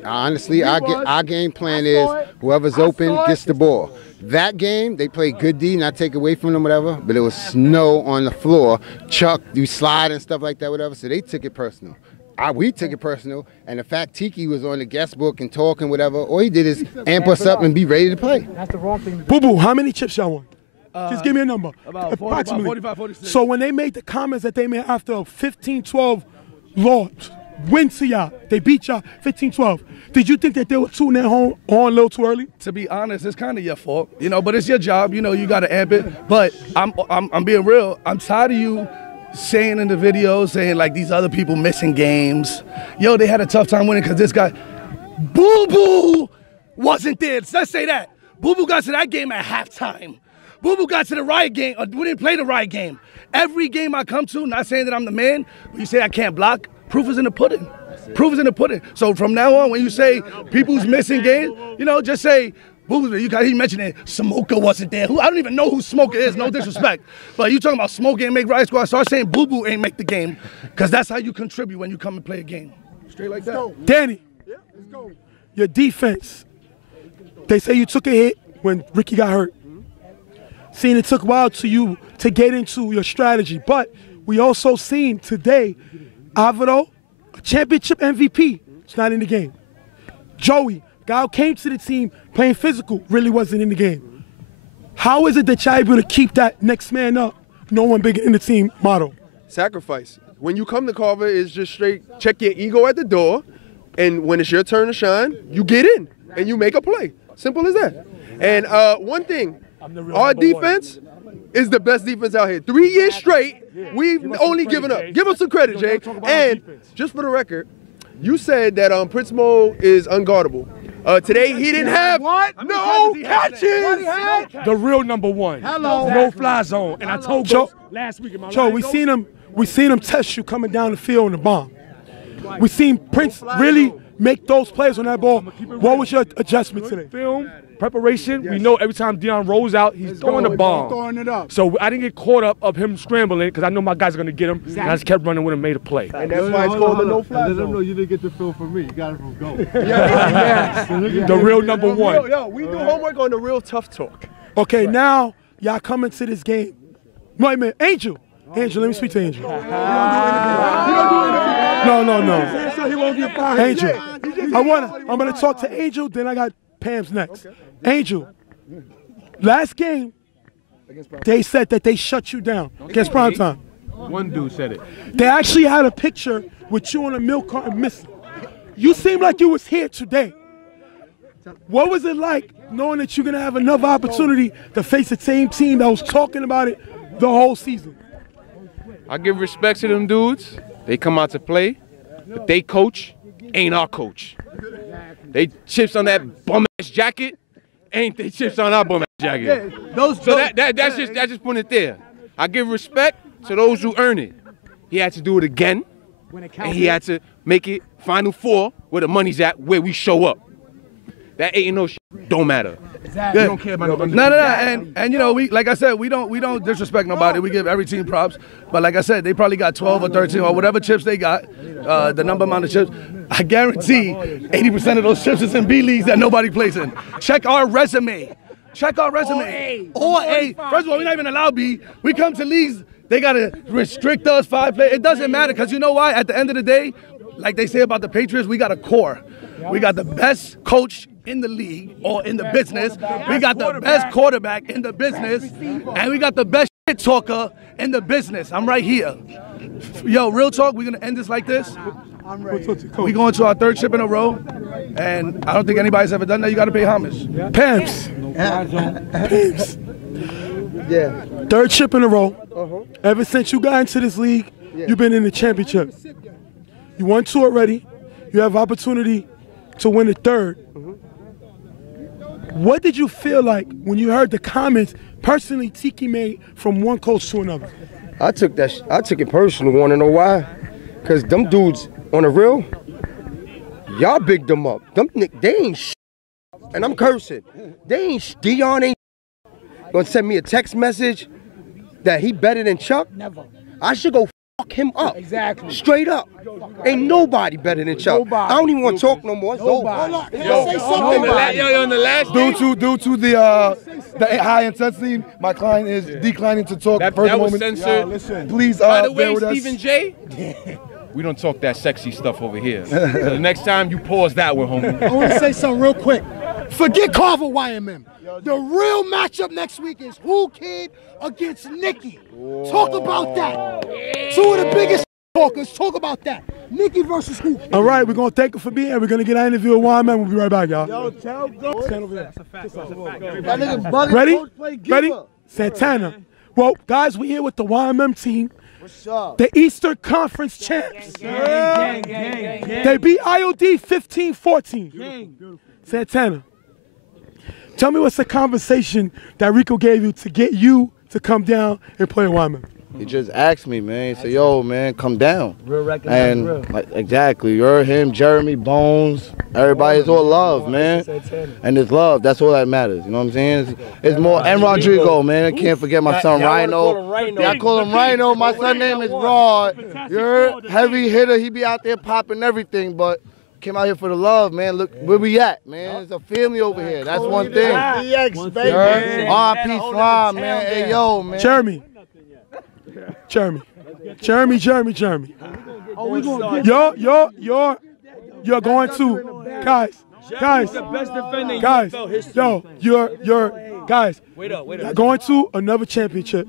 Honestly, our game plan is whoever's open gets the ball. That game, they played good D, not take away from them, whatever, but it was snow on the floor. Chuck, you slide and stuff like that, whatever, so they took it personal. We took it personal, and the fact Tiki was on the guest book and talking, whatever, all he did is amp us up and be ready to play. That's the wrong thing. Boo-boo, how many chips y'all won? Just give me a number. About approximately. 45, 46. So when they made the comments that they made after a 15-12 loss, win to y'all, they beat y'all 15-12. Did you think that they were tuning their home on a little too early? To be honest, it's kind of your fault, but it's your job. You got to amp it. But I'm being real. I'm tired of you saying in the videos, saying like these other people missing games. They had a tough time winning because this guy, Boo Boo, wasn't there. Let's say that. Boo Boo got to that game at halftime. Boo Boo got to the Riot game. We didn't play the Riot game. Every game I come to, not saying that I'm the man, but you say I can't block, proof is in the pudding. Proof is in the pudding. So from now on, when you say people's missing games, just say, he mentioned it, Smoker wasn't there. I don't even know who Smoker is, no disrespect. But you talking about Smoker ain't make Riot Squad, start saying Boo Boo ain't make the game, because that's how you contribute when you come and play a game. Straight like that. Danny, your defense, they say you took a hit when Ricky got hurt. Seen it took a while to you to get into your strategy, but we also seen today, Alvaro, a championship MVP, is not in the game. Joey, guy who came to the team playing physical, really wasn't in the game. How is it that y'all able to keep that next man up, no one bigger in the team motto? Sacrifice. When you come to Carver, it's just straight check your ego at the door, and when it's your turn to shine, you get in and you make a play. Simple as that. And one thing, our defense is the best defense out here. 3 years straight, we've only given up. Give us some credit, Jay. And just for the record, you said that Prince Mo is unguardable. Today he didn't have no catches. The real number one. Hello. No fly zone. And I told you last week in my Joe, we seen him test you coming down the field on the bomb. We seen Prince really make those plays on that ball. What was your adjustment today? Film, preparation. We know every time Deion rolls out, he's throwing the bomb. Throwing it up. So I didn't get caught up of him scrambling because I know my guys are going to get him. And I just kept running with him, made a play. And that's why it's called the no-fly Let them know zone. you didn't get the film from me. You got it from Go. The real number one. Yo, we do homework on the real tough talk. Okay, now y'all come into this game. No, man, Angel. Angel, let me speak to Angel. No. So he won't get fired. Angel. I'm gonna talk to Angel, then I got Pam's next. Angel, last game, they said that they shut you down against Primetime. One dude said it. They actually had a picture with you on a milk carton missing. You seemed like you was here today. What was it like knowing that you're gonna have another opportunity to face the same team that was talking about it the whole season? I give respect to them dudes. They come out to play, but they coach ain't our coach. They chips on that bum-ass jacket ain't they chips on our bum-ass jacket. That's just putting it there. I give respect to those who earn it. He had to do it again, and he had to make it Final Four where the money's at, where we show up. That 8-0 shit don't matter. Exactly. We don't care about No, and we like I said, we don't disrespect nobody. We give every team props. But like I said, they probably got 12 or 13 or whatever chips they got, the number amount of chips. I guarantee 80% of those chips is in B leagues that nobody plays in. Check our resume. Check our resume. Or A. First of all, we're not even allowed B. We come to leagues, they got to restrict us 5 players. It doesn't matter because you know why? At the end of the day, like they say about the Patriots, we got a core. We got the best coach in the league or in the business. We got the best quarterback in the business. And we got the best shit talker in the business. I'm right here. Yo, real talk, we're going to end this like this. We going to our 3rd chip in a row. And I don't think anybody's ever done that. You got to pay homage. Pamps. Pamps. Yeah. 3rd chip in a row. Ever since you got into this league, you've been in the championship. You won 2 already. You have opportunity to win a 3rd. What did you feel like when you heard the comments personally Tiki made from one coach to another? I took it personal. Want to know why? Because them dudes on the real, y'all bigged them up. They ain't and I'm cursing. They ain't Dion ain't gonna send me a text message that he better than Chuck. Never. I should go fuck him up. Exactly. Straight up. Ain't nobody better than Chuck. Nobody. I don't even want to talk no more. It's over. On the last Due to the high intensity, my client is declining to talk. That First was moment. censored. Listen, please By the way, bear with us. Stephen J. We don't talk that sexy stuff over here. So the next time you pause that one, homie. I want to say something real quick. Forget Carver YMM. The real matchup next week is Who Kid against Nikki. Talk about that. 2 of the biggest talkers. Talk about that. Nikki versus Who Kid. All right, we're going to thank you for being here. We're going to get an interview with Wyman. We'll be right back, y'all. Yo, tell go. Stand over there. That nigga bugging. Ready? Coach play give Ready? up. Santana. Well, guys, we're here with the YMM team. What's up? The Eastern Conference champs. They beat IOD 15-14. Santana, tell me what's the conversation that Rico gave you to get you to come down and play Wyman? He just asked me, man. He said, yo, man, come down. Real record. And real. like, exactly, you're him, Jeremy, Bones, everybody. It's all love, man. And it's love. That's all that matters. You know what I'm saying? It's more. And Rodrigo, man. I can't forget my son Rhino. I call him Rhino. My son name is Rod. You're a heavy hitter. He be out there popping everything, but came out here for the love, man. Look where we at, man. It's a family over here. That's one thing. DX, baby. R.I.P. Slime, man. Hey, yo, man. Jeremy. Oh, we gonna You're going to, guys, you're going to another championship.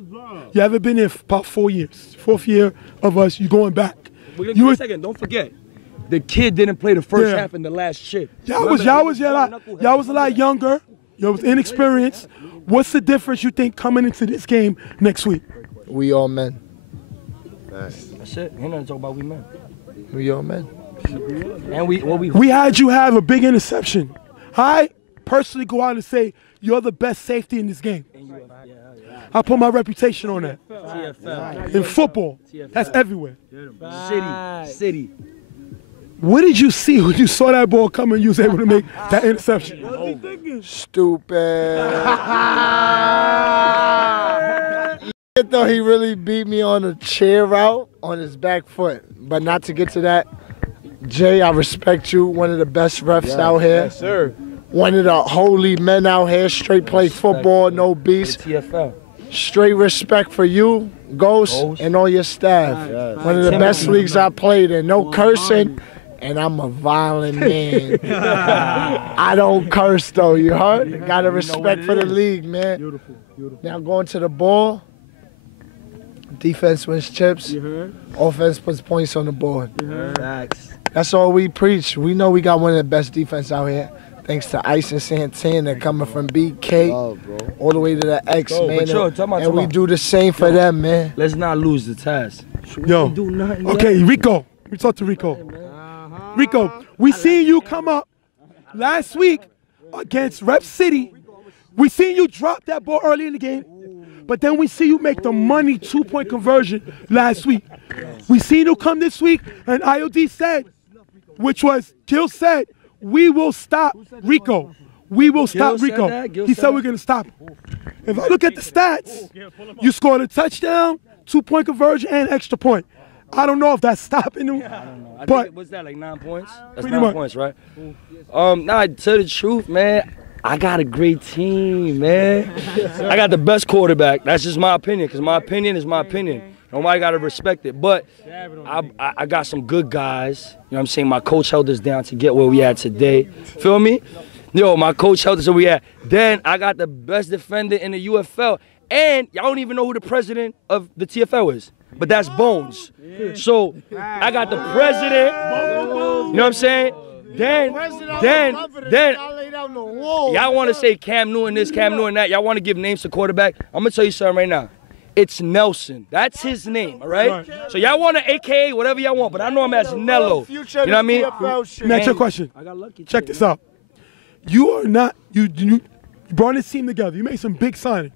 You haven't been here for about 4 years. 4th year of us, you're going back. Wait a second, don't forget. The kid didn't play the first half in the last shit. Y'all was a lot younger. Y'all was inexperienced. What's the difference you think coming into this game next week? We all men. That's it. Ain't nothing to talk about. We men. We all men. And we had you have a big interception. I personally go out and say you're the best safety in this game. I put my reputation on that. TFL. In football, that's everywhere. City. What did you see when you saw that ball coming and you was able to make that interception? Stupid. I thought he really beat me on a chair route on his back foot. But not to get to that, Jay, I respect you. One of the best refs out here. Yes, sir. One of the holy men out here. Straight play football, no beast. TFL. Straight respect for you, Ghost, and all your staff. Yes. One of the best leagues I played in. No cursing, and I'm a violent man. I don't curse, though, you heard? Got to respect for the league, man. Beautiful. Now going to the ball. Defense wins chips. Offense puts points on the board. That's all we preach. We know we got one of the best defense out here. Thanks to Ice and Santana coming from BK all the way to the X, man. And we do the same for them, man. Let's not lose the task. Yo. Do nothing Okay, Rico. We talk to Rico. Rico, we seen you come up last week against Rep City. We seen you drop that ball early in the game. But then we see you make the money 2-point conversion last week. We seen you come this week, and IOD said, which was, Gil said, we will stop Rico. We will stop Rico. He said we're going to stop him. If I look at the stats, you scored a touchdown, 2-point conversion, and extra point. I don't know if that's stopping him. But what's that, like 9 points? That's Pretty 9 much. points, right? Nah, to tell the truth, man, I got a great team, man. I got the best quarterback. That's just my opinion, because my opinion is my opinion. Nobody got to respect it. But I got some good guys. You know what I'm saying? My coach held us down to get where we at today. Feel me? Yo, my coach held us where we at. Then I got the best defender in the UFL. And y'all don't even know who the president of the TFL is. But that's Bones. So I got the president. You know what I'm saying? Then, y'all want to say Cam Newton this, Cam Newton that. Y'all want to give names to quarterback. I'm going to tell you something right now. It's Nelson. That's his name, all right? So y'all want to AKA whatever y'all want, but I know him as Nello. You know what I mean? Next your question. Check this out. You are not, you brought this team together. You made some big signings.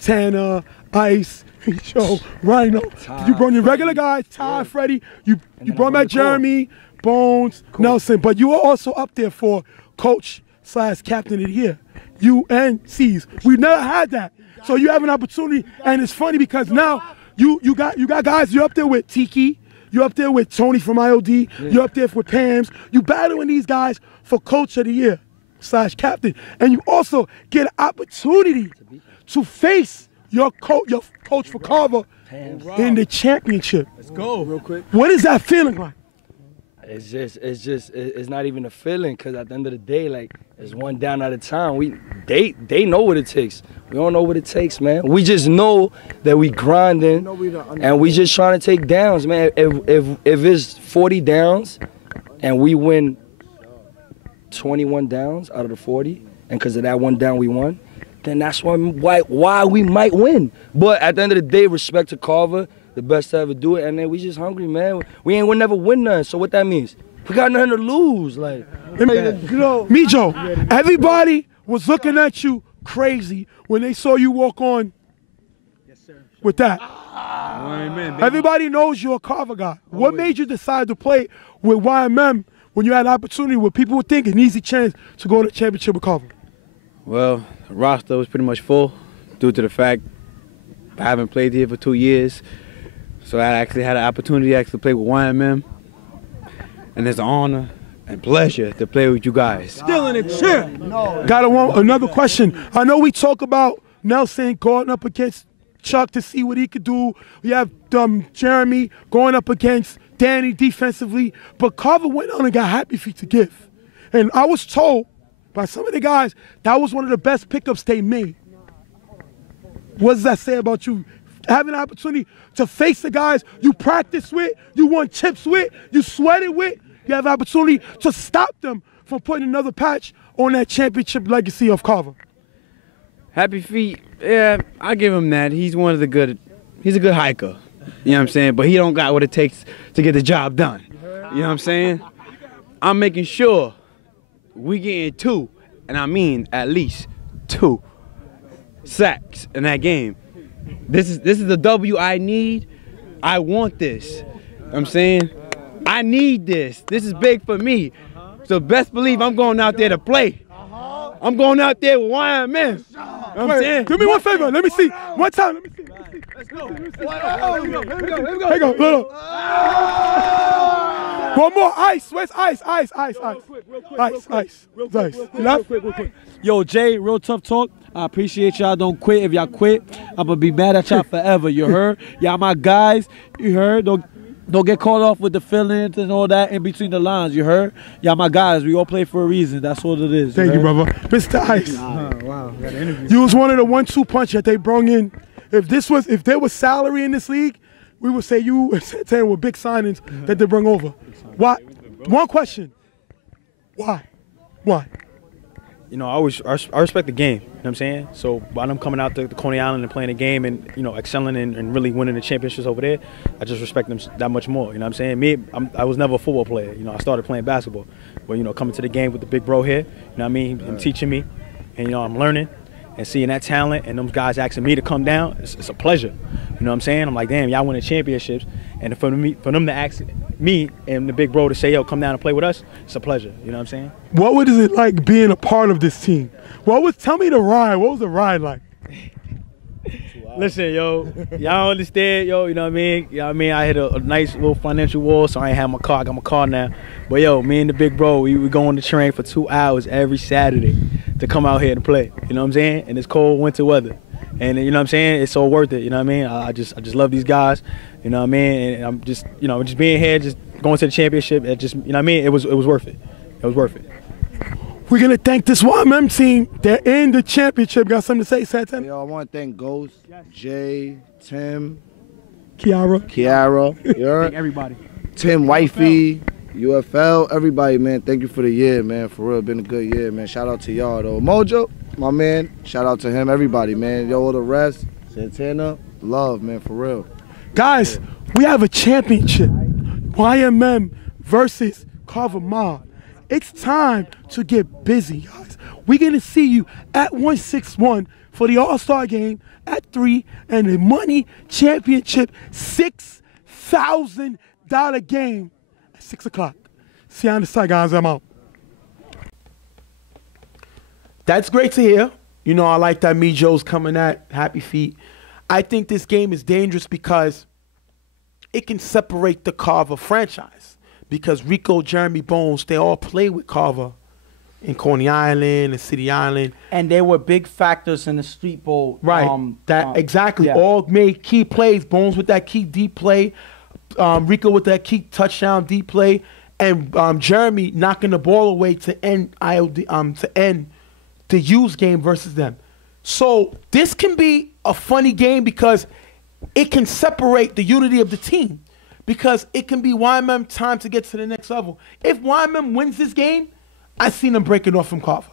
Tanner, Ice, Joe, Rhino. You brought your regular guys, Ty, Freddie. You brought back Jeremy, Bones, Nelson. But you were also up there for coach/captain of the year. You and C's. We never had that. So you have an opportunity, and it's funny because now you got guys. You're up there with Tiki. You're up there with Tony from IOD. You're up there with Pam's. You battling these guys for coach of the year /captain, and you also get an opportunity to face your coach for Carver in the championship. Let's go real quick. What is that feeling like? It's not even a feeling, because at the end of the day, like, it's one down at a time. They know what it takes. We don't know what it takes, man. We just know that we grinding and we just trying to take downs, man. If it's 40 downs and we win 21 downs out of the 40, and because of that one down we won, then that's why we might win. But at the end of the day, respect to Carver, the best to ever do it, and then we just hungry, man. We'll never win none, so what that means? We got nothing to lose, like. Mijo, everybody was looking at you crazy when they saw you walk on with that. Everybody knows you're a Carver guy. What made you decide to play with YMM when you had an opportunity where people would think an easy chance to go to the championship with Carver? Well, the roster was pretty much full due to the fact I haven't played here for 2 years. So I actually had an opportunity to play with YMM. And it's an honor and pleasure to play with you guys. Still in the chair. Got another question. I know we talk about Nelson going up against Chuck to see what he could do. We have Jeremy going up against Danny defensively. But Carver went on and got Happy Feet to give. And I was told by some of the guys that was one of the best pickups they made. What does that say about you? Having an opportunity to face the guys you practice with, you won chips with, you sweated with, you have an opportunity to stop them from putting another patch on that championship legacy of Carver. Happy Feet, yeah, I give him that. He's he's a good hiker. You know what I'm saying? But he don't got what it takes to get the job done. You know what I'm saying? I'm making sure we getting 2, and I mean at least 2 sacks in that game. This is the W I need. I want this. You know what I'm saying? I need this. This is big for me. So best believe I'm going out there to play. I'm going out there with YMN. You know what I'm saying? Do me one favor. Let me see. One time. Let me see. Let's go. Here we go. One more. Ice. Where's Ice? Ice. Real quick. Yo, Jay, real tough talk. I appreciate y'all. Don't quit. If y'all quit, I'm going to be mad at y'all forever. You heard? Y'all my guys. You heard? Don't get caught off with the feelings and all that in between the lines. You heard? Y'all my guys. We all play for a reason. That's what it is. Thank you, brother. Mr. Ice. Wow. Got an interview. You was one of the 1-2 punch that they brung in. If there was salary in this league, we would say you were big signings that they bring over. Why? One question. Why? You know, I respect the game, you know what I'm saying? So while I'm coming out to Coney Island and playing the game and, you know, excelling and really winning the championships over there, I just respect them that much more, you know what I'm saying? I was never a football player, you know, I started playing basketball. But, you know, coming to the game with the big bro here, you know what I mean, him teaching me, and, you know, I'm learning and seeing that talent and those guys asking me to come down, it's a pleasure, you know what I'm saying? I'm like, damn, y'all winning championships, and for them to ask me and the big bro to say, yo, come down and play with us, it's a pleasure, you know what I'm saying? What was it like being a part of this team? Tell me the ride. What was the ride like? Listen, yo, y'all understand, yo, you know what I mean? You know what I mean? I hit a nice little financial wall, so I ain't have my car. I got my car now. But, yo, me and the big bro, we go on the train for 2 hours every Saturday. to come out here and play. You know what I'm saying? And it's cold winter weather. And you know what I'm saying? It's so worth it. You know what I mean? I just love these guys. You know what I mean? And I'm just, just being here, just going to the championship. It just, you know what I mean? It was worth it. It was worth it. We're going to thank this YMM team. They're in the championship. Got something to say, Santana? Yo, I want to thank Ghost, Jay, Tim, Kiara. You heard? Thank everybody. Tim, Wifey, UFL, everybody, man. Thank you for the year, man. For real, been a good year, man. Shout out to y'all, though. Mojo, my man. Shout out to him, everybody, man. Yo, all the rest, Santana, love, man, for real. Guys, we have a championship. YMM versus Carver Mob. It's time to get busy, guys. We're going to see you at 161 for the All-Star game at 3 and the Money Championship $6,000 game at 6 o'clock. See you on the side, guys. I'm out. That's great to hear. You know, I like that Joe's coming at Happy Feet. I think this game is dangerous because it can separate the Carver franchise. Because Rico, Jeremy, Bones, they all play with Carver in Coney Island and City Island. And they were big factors in the Street Bowl. Right. Exactly. Yeah. All made key plays. Bones with that key deep play. Rico with that key touchdown deep play. And Jeremy knocking the ball away to end the U's game versus them. So this can be a funny game because it can separate the unity of the team. Because it can be YMM time to get to the next level. If YMM wins this game, I see them breaking off from Carver.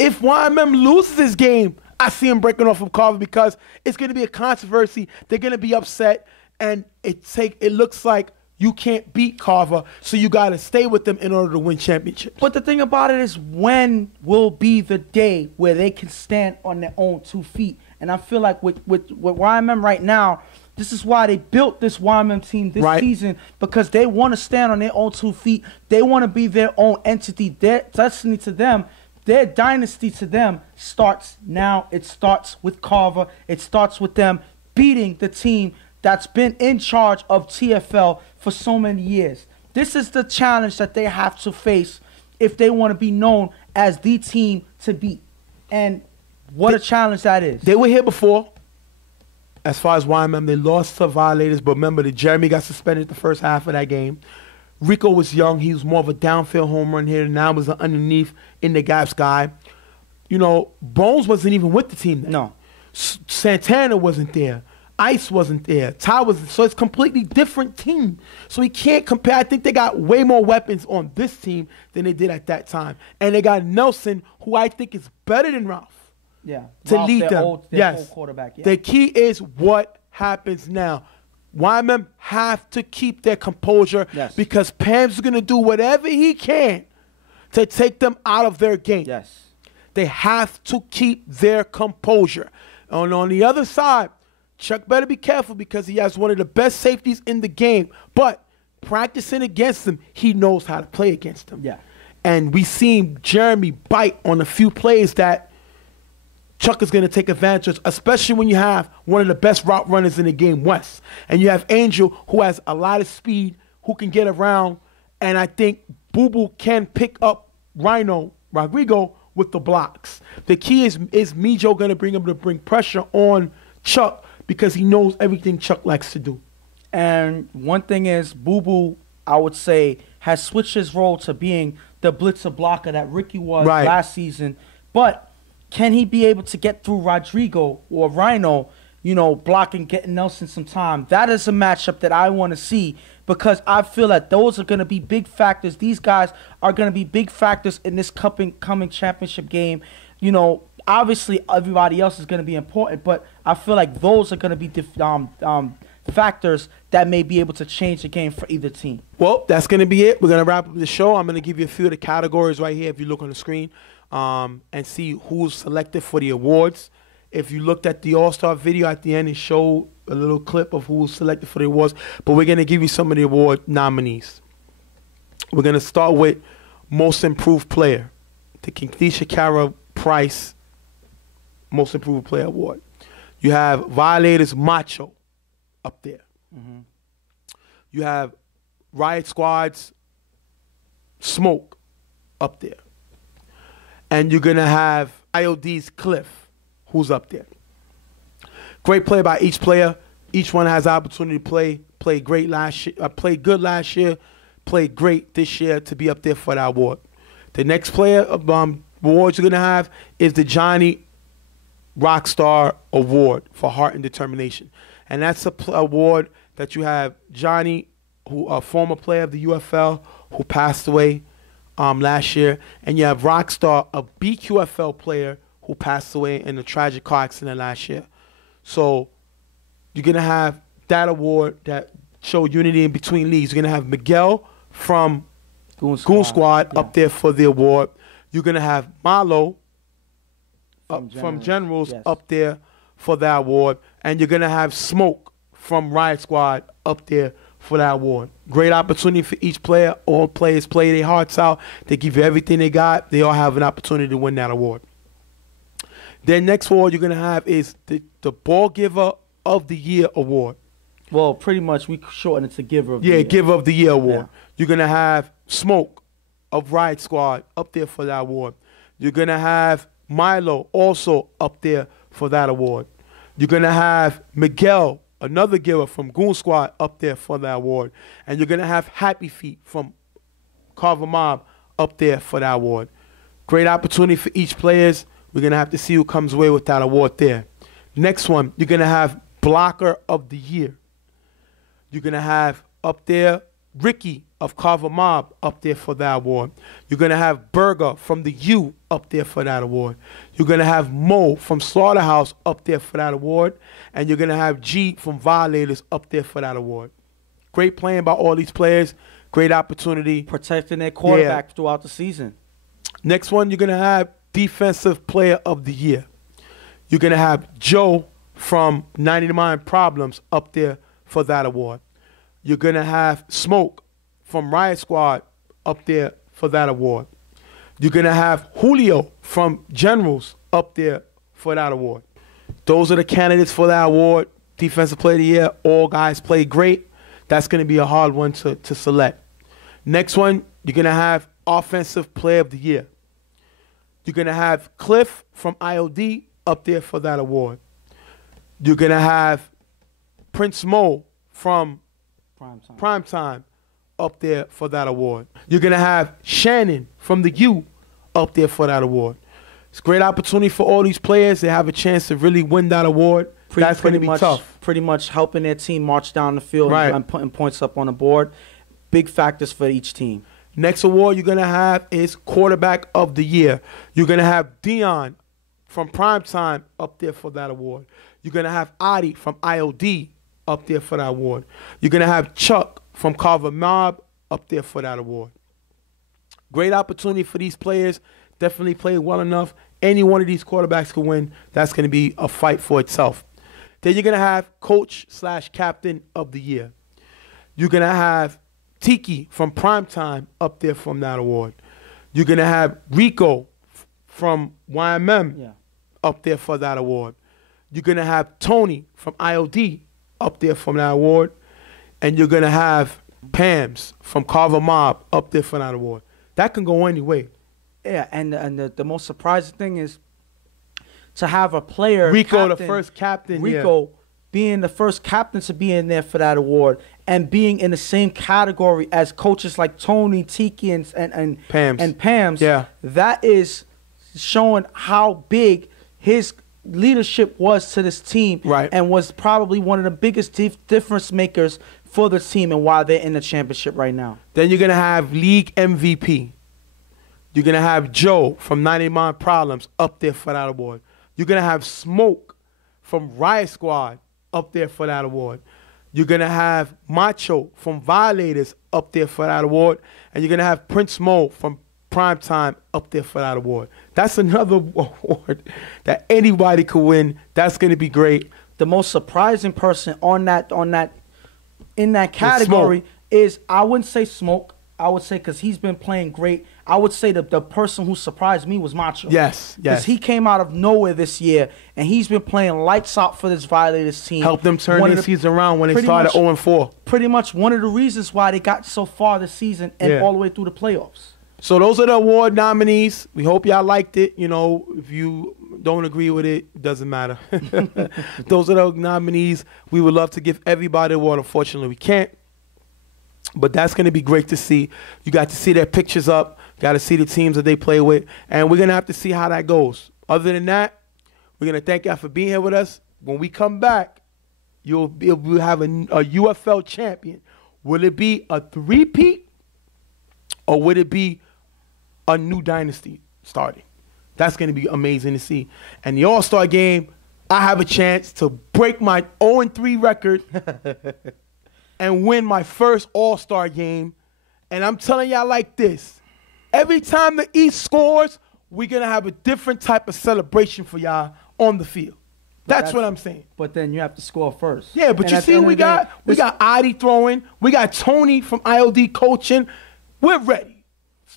If YMM loses this game, I see them breaking off from Carver because it's going to be a controversy. They're going to be upset, and it looks like you can't beat Carver, so you got to stay with them in order to win championships. But the thing about it is, when will be the day where they can stand on their own 2 feet? And I feel like with YMM right now, this is why they built this YMM team this season, because they want to stand on their own 2 feet. They want to be their own entity. Their destiny to them, their dynasty to them starts now. It starts with Carver. It starts with them beating the team that's been in charge of TFL for so many years. This is the challenge that they have to face if they want to be known as the team to beat. And what a challenge that is. They were here before. As far as YMM, they lost to Violators, but remember that Jeremy got suspended the first half of that game. Rico was young. He was more of a downfield home run hitter. Now was an underneath in the gaps guy. You know, Bones wasn't even with the team then. No. Santana wasn't there. Ice wasn't there. Ty wasn't. So it's a completely different team. So he can't compare. I think they got way more weapons on this team than they did at that time. And they got Nelson, who I think is better than Ralph. Yeah, to lead them. Old quarterback. Yeah. The key is what happens now. YMM have to keep their composure because Pam's going to do whatever he can to take them out of their game. Yes. They have to keep their composure. And on the other side, Chuck better be careful because he has one of the best safeties in the game. But practicing against them, he knows how to play against them. Yeah. And we seen Jeremy bite on a few plays that Chuck is going to take advantage of, especially when you have one of the best route runners in the game, West. And you have Angel, who has a lot of speed, who can get around. And I think Boo Boo can pick up Rodrigo with the blocks. The key is Mijo going to bring pressure on Chuck because he knows everything Chuck likes to do. And one thing is, Boo Boo, I would say, has switched his role to being the blitzer blocker that Ricky was last season. But can he be able to get through Rodrigo or Rhino, blocking, getting Nelson some time? That is a matchup that I want to see because I feel that those are going to be big factors. These guys are going to be big factors in this coming championship game. Obviously everybody else is going to be important, but I feel like those are going to be factors that may be able to change the game for either team. Well, that's going to be it. We're going to wrap up the show. I'm going to give you a few of the categories right here if you look on the screen. And see who's selected for the awards. If you looked at the All-Star video at the end, it showed a little clip of who was selected for the awards. But we're going to give you some of the award nominees. We're going to start with Most Improved Player. The Kinklisha Kara Price Most Improved Player Award. You have Violators Macho up there. Mm-hmm. You have Riot Squad's Smoke up there. And you're going to have IOD's Cliff, who's up there. Great play by each player. Each one has the opportunity to play great last year, played good last year, played great this year to be up there for that award. The next player awards you're going to have is the Johnny Rockstar Award for Heart and Determination. And that's a award that you have Johnny, who a former player of the UFL, who passed away last year, and you have Rockstar, a BQFL player who passed away in a tragic car accident last year. So you're going to have that award that show unity in between leagues. You're going to have Miguel from Goon Squad up there for the award. You're going to have Malo from Generals up there for that award. And you're going to have Smoke from Riot Squad up there for that award. Great opportunity for each player. All players play their hearts out. They give you everything they got. They all have an opportunity to win that award. Then next award you're going to have is the Ball Giver of the Year Award. Well, pretty much we shorten it to Giver of the Year. Yeah, Giver of the Year Award. Yeah. You're going to have Smoke of Riot Squad up there for that award. You're going to have Milo also up there for that award. You're going to have Miguel, another giver from Goon Squad, up there for that award. And you're going to have Happy Feet from Carver Mob up there for that award. Great opportunity for each players. We're going to have to see who comes away with that award there. Next one, you're going to have Blocker of the Year. You're going to have up there Ricky of Carver Mob up there for that award. You're going to have Burger from the U up there for that award. You're going to have Mo from Slaughterhouse up there for that award. And you're going to have G from Violators up there for that award. Great playing by all these players. Great opportunity. Protecting their quarterback throughout the season. Next one, you're going to have Defensive Player of the Year. You're going to have Joe from 99 Problems up there for that award. You're going to have Smoke from Riot Squad up there for that award. You're going to have Julio from Generals up there for that award. Those are the candidates for that award. Defensive Player of the Year. All guys play great. That's going to be a hard one to select. Next one, you're going to have Offensive Player of the Year. You're going to have Cliff from IOD up there for that award. You're going to have Prince Mo from Primetime up there for that award. You're going to have Shannon from the U up there for that award. It's a great opportunity for all these players. They have a chance to really win that award. That's going to be tough. Pretty much helping their team march down the field and putting points up on the board. Big factors for each team. Next award you're going to have is Quarterback of the Year. You're going to have Dion from Primetime up there for that award. You're going to have Adi from IOD up there for that award. You're going to have Chuck from Carver Mob up there for that award. Great opportunity for these players. Definitely played well enough. Any one of these quarterbacks could win. That's going to be a fight for itself. Then you're going to have Coach/Captain of the Year. You're going to have Tiki from Primetime up there from that award. You're going to have Rico from YMM up there for that award. You're going to have Tony from IOD up there from that award. And you're going to have Pams from Carver Mob up there for that award. That can go any way. Yeah, and the most surprising thing is to have a player, Rico, the first captain, Rico being the first captain to be in there for that award and being in the same category as coaches like Tony, Tiki, and Pams. Yeah. That is showing how big his leadership was to this team, and was probably one of the biggest difference makers for the team and why they're in the championship right now. Then you're going to have League MVP. You're going to have Joe from 99 Problems up there for that award. You're going to have Smoke from Riot Squad up there for that award. You're going to have Macho from Violators up there for that award. And you're going to have Prince Mo from Primetime up there for that award. That's another award that anybody could win. That's going to be great. The most surprising person in that category is, I wouldn't say Smoke. I would say, because he's been playing great, I would say the person who surprised me was Macho. Yes. Because he came out of nowhere this year, and he's been playing lights out for this Violators team. Helped them turn their season around when they started 0-4. Pretty much one of the reasons why they got so far this season and all the way through the playoffs. So those are the award nominees. We hope y'all liked it. You know, if you don't agree with it, doesn't matter. Those are the nominees. We would love to give everybody an award. Unfortunately, we can't. But that's going to be great to see. You got to see their pictures up. Got to see the teams that they play with. And we're going to have to see how that goes. Other than that, we're going to thank y'all for being here with us. When we come back, we'll have a UFL champion. Will it be a three-peat or would it be a new dynasty starting? That's going to be amazing to see. And the All-Star game, I have a chance to break my 0-3 record and win my first All-Star game. And I'm telling y'all like this. Every time the East scores, we're going to have a different type of celebration for y'all on the field. That's what I'm saying. But then you have to score first. Yeah, but you see what we got? We got Adi throwing. We got Tony from ILD coaching. We're ready.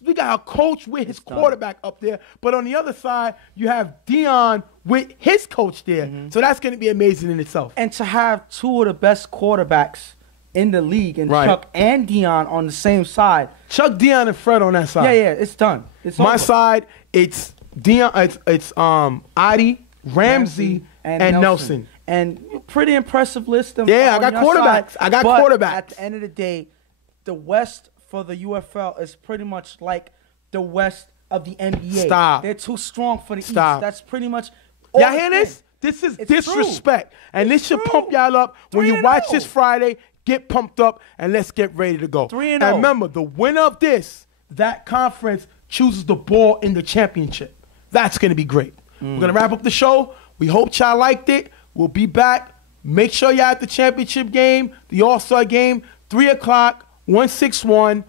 We got a coach with his quarterback up there. But on the other side, you have Dion with his coach there. So that's going to be amazing in itself. And to have two of the best quarterbacks in the league, and Chuck and Dion on the same side. Chuck, Dion, and Fred on that side. Yeah, it's done. It's my over. side. It's Dion. It's Adi, Ramsey, and Nelson. And pretty impressive list. Yeah, I got quarterbacks. Side. I got but quarterbacks. At the end of the day, the West for the UFL is pretty much like the West of the NBA. Stop. They're too strong for the East. Stop. That's pretty much. Y'all hear this? This is disrespect. And this should pump y'all up when you watch this Friday. Get pumped up and let's get ready to go. 3-0. And remember, the winner of that conference chooses the ball in the championship. That's going to be great. We're going to wrap up the show. We hope y'all liked it. We'll be back. Make sure y'all at the championship game, the All-Star game, 3 o'clock, 161,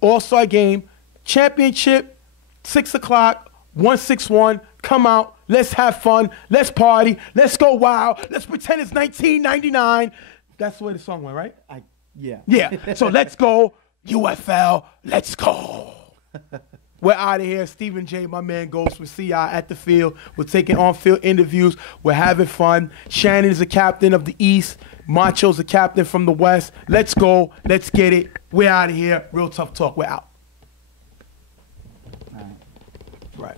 All-Star game, championship, 6 o'clock, 161. Come out. Let's have fun. Let's party. Let's go wild. Let's pretend it's 1999. That's the way the song went, right? Yeah. Yeah. So let's go, UFL. Let's go. We're out of here. Stephen J, my man, Ghost. We'll see y'all at the field. We're taking on-field interviews. We're having fun. Shannon is a captain of the East. Macho's a captain from the West. Let's go. Let's get it. We're out of here. Real Tough Talk. We're out. Right.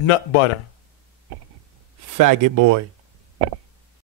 Nut butter. Faggot boy.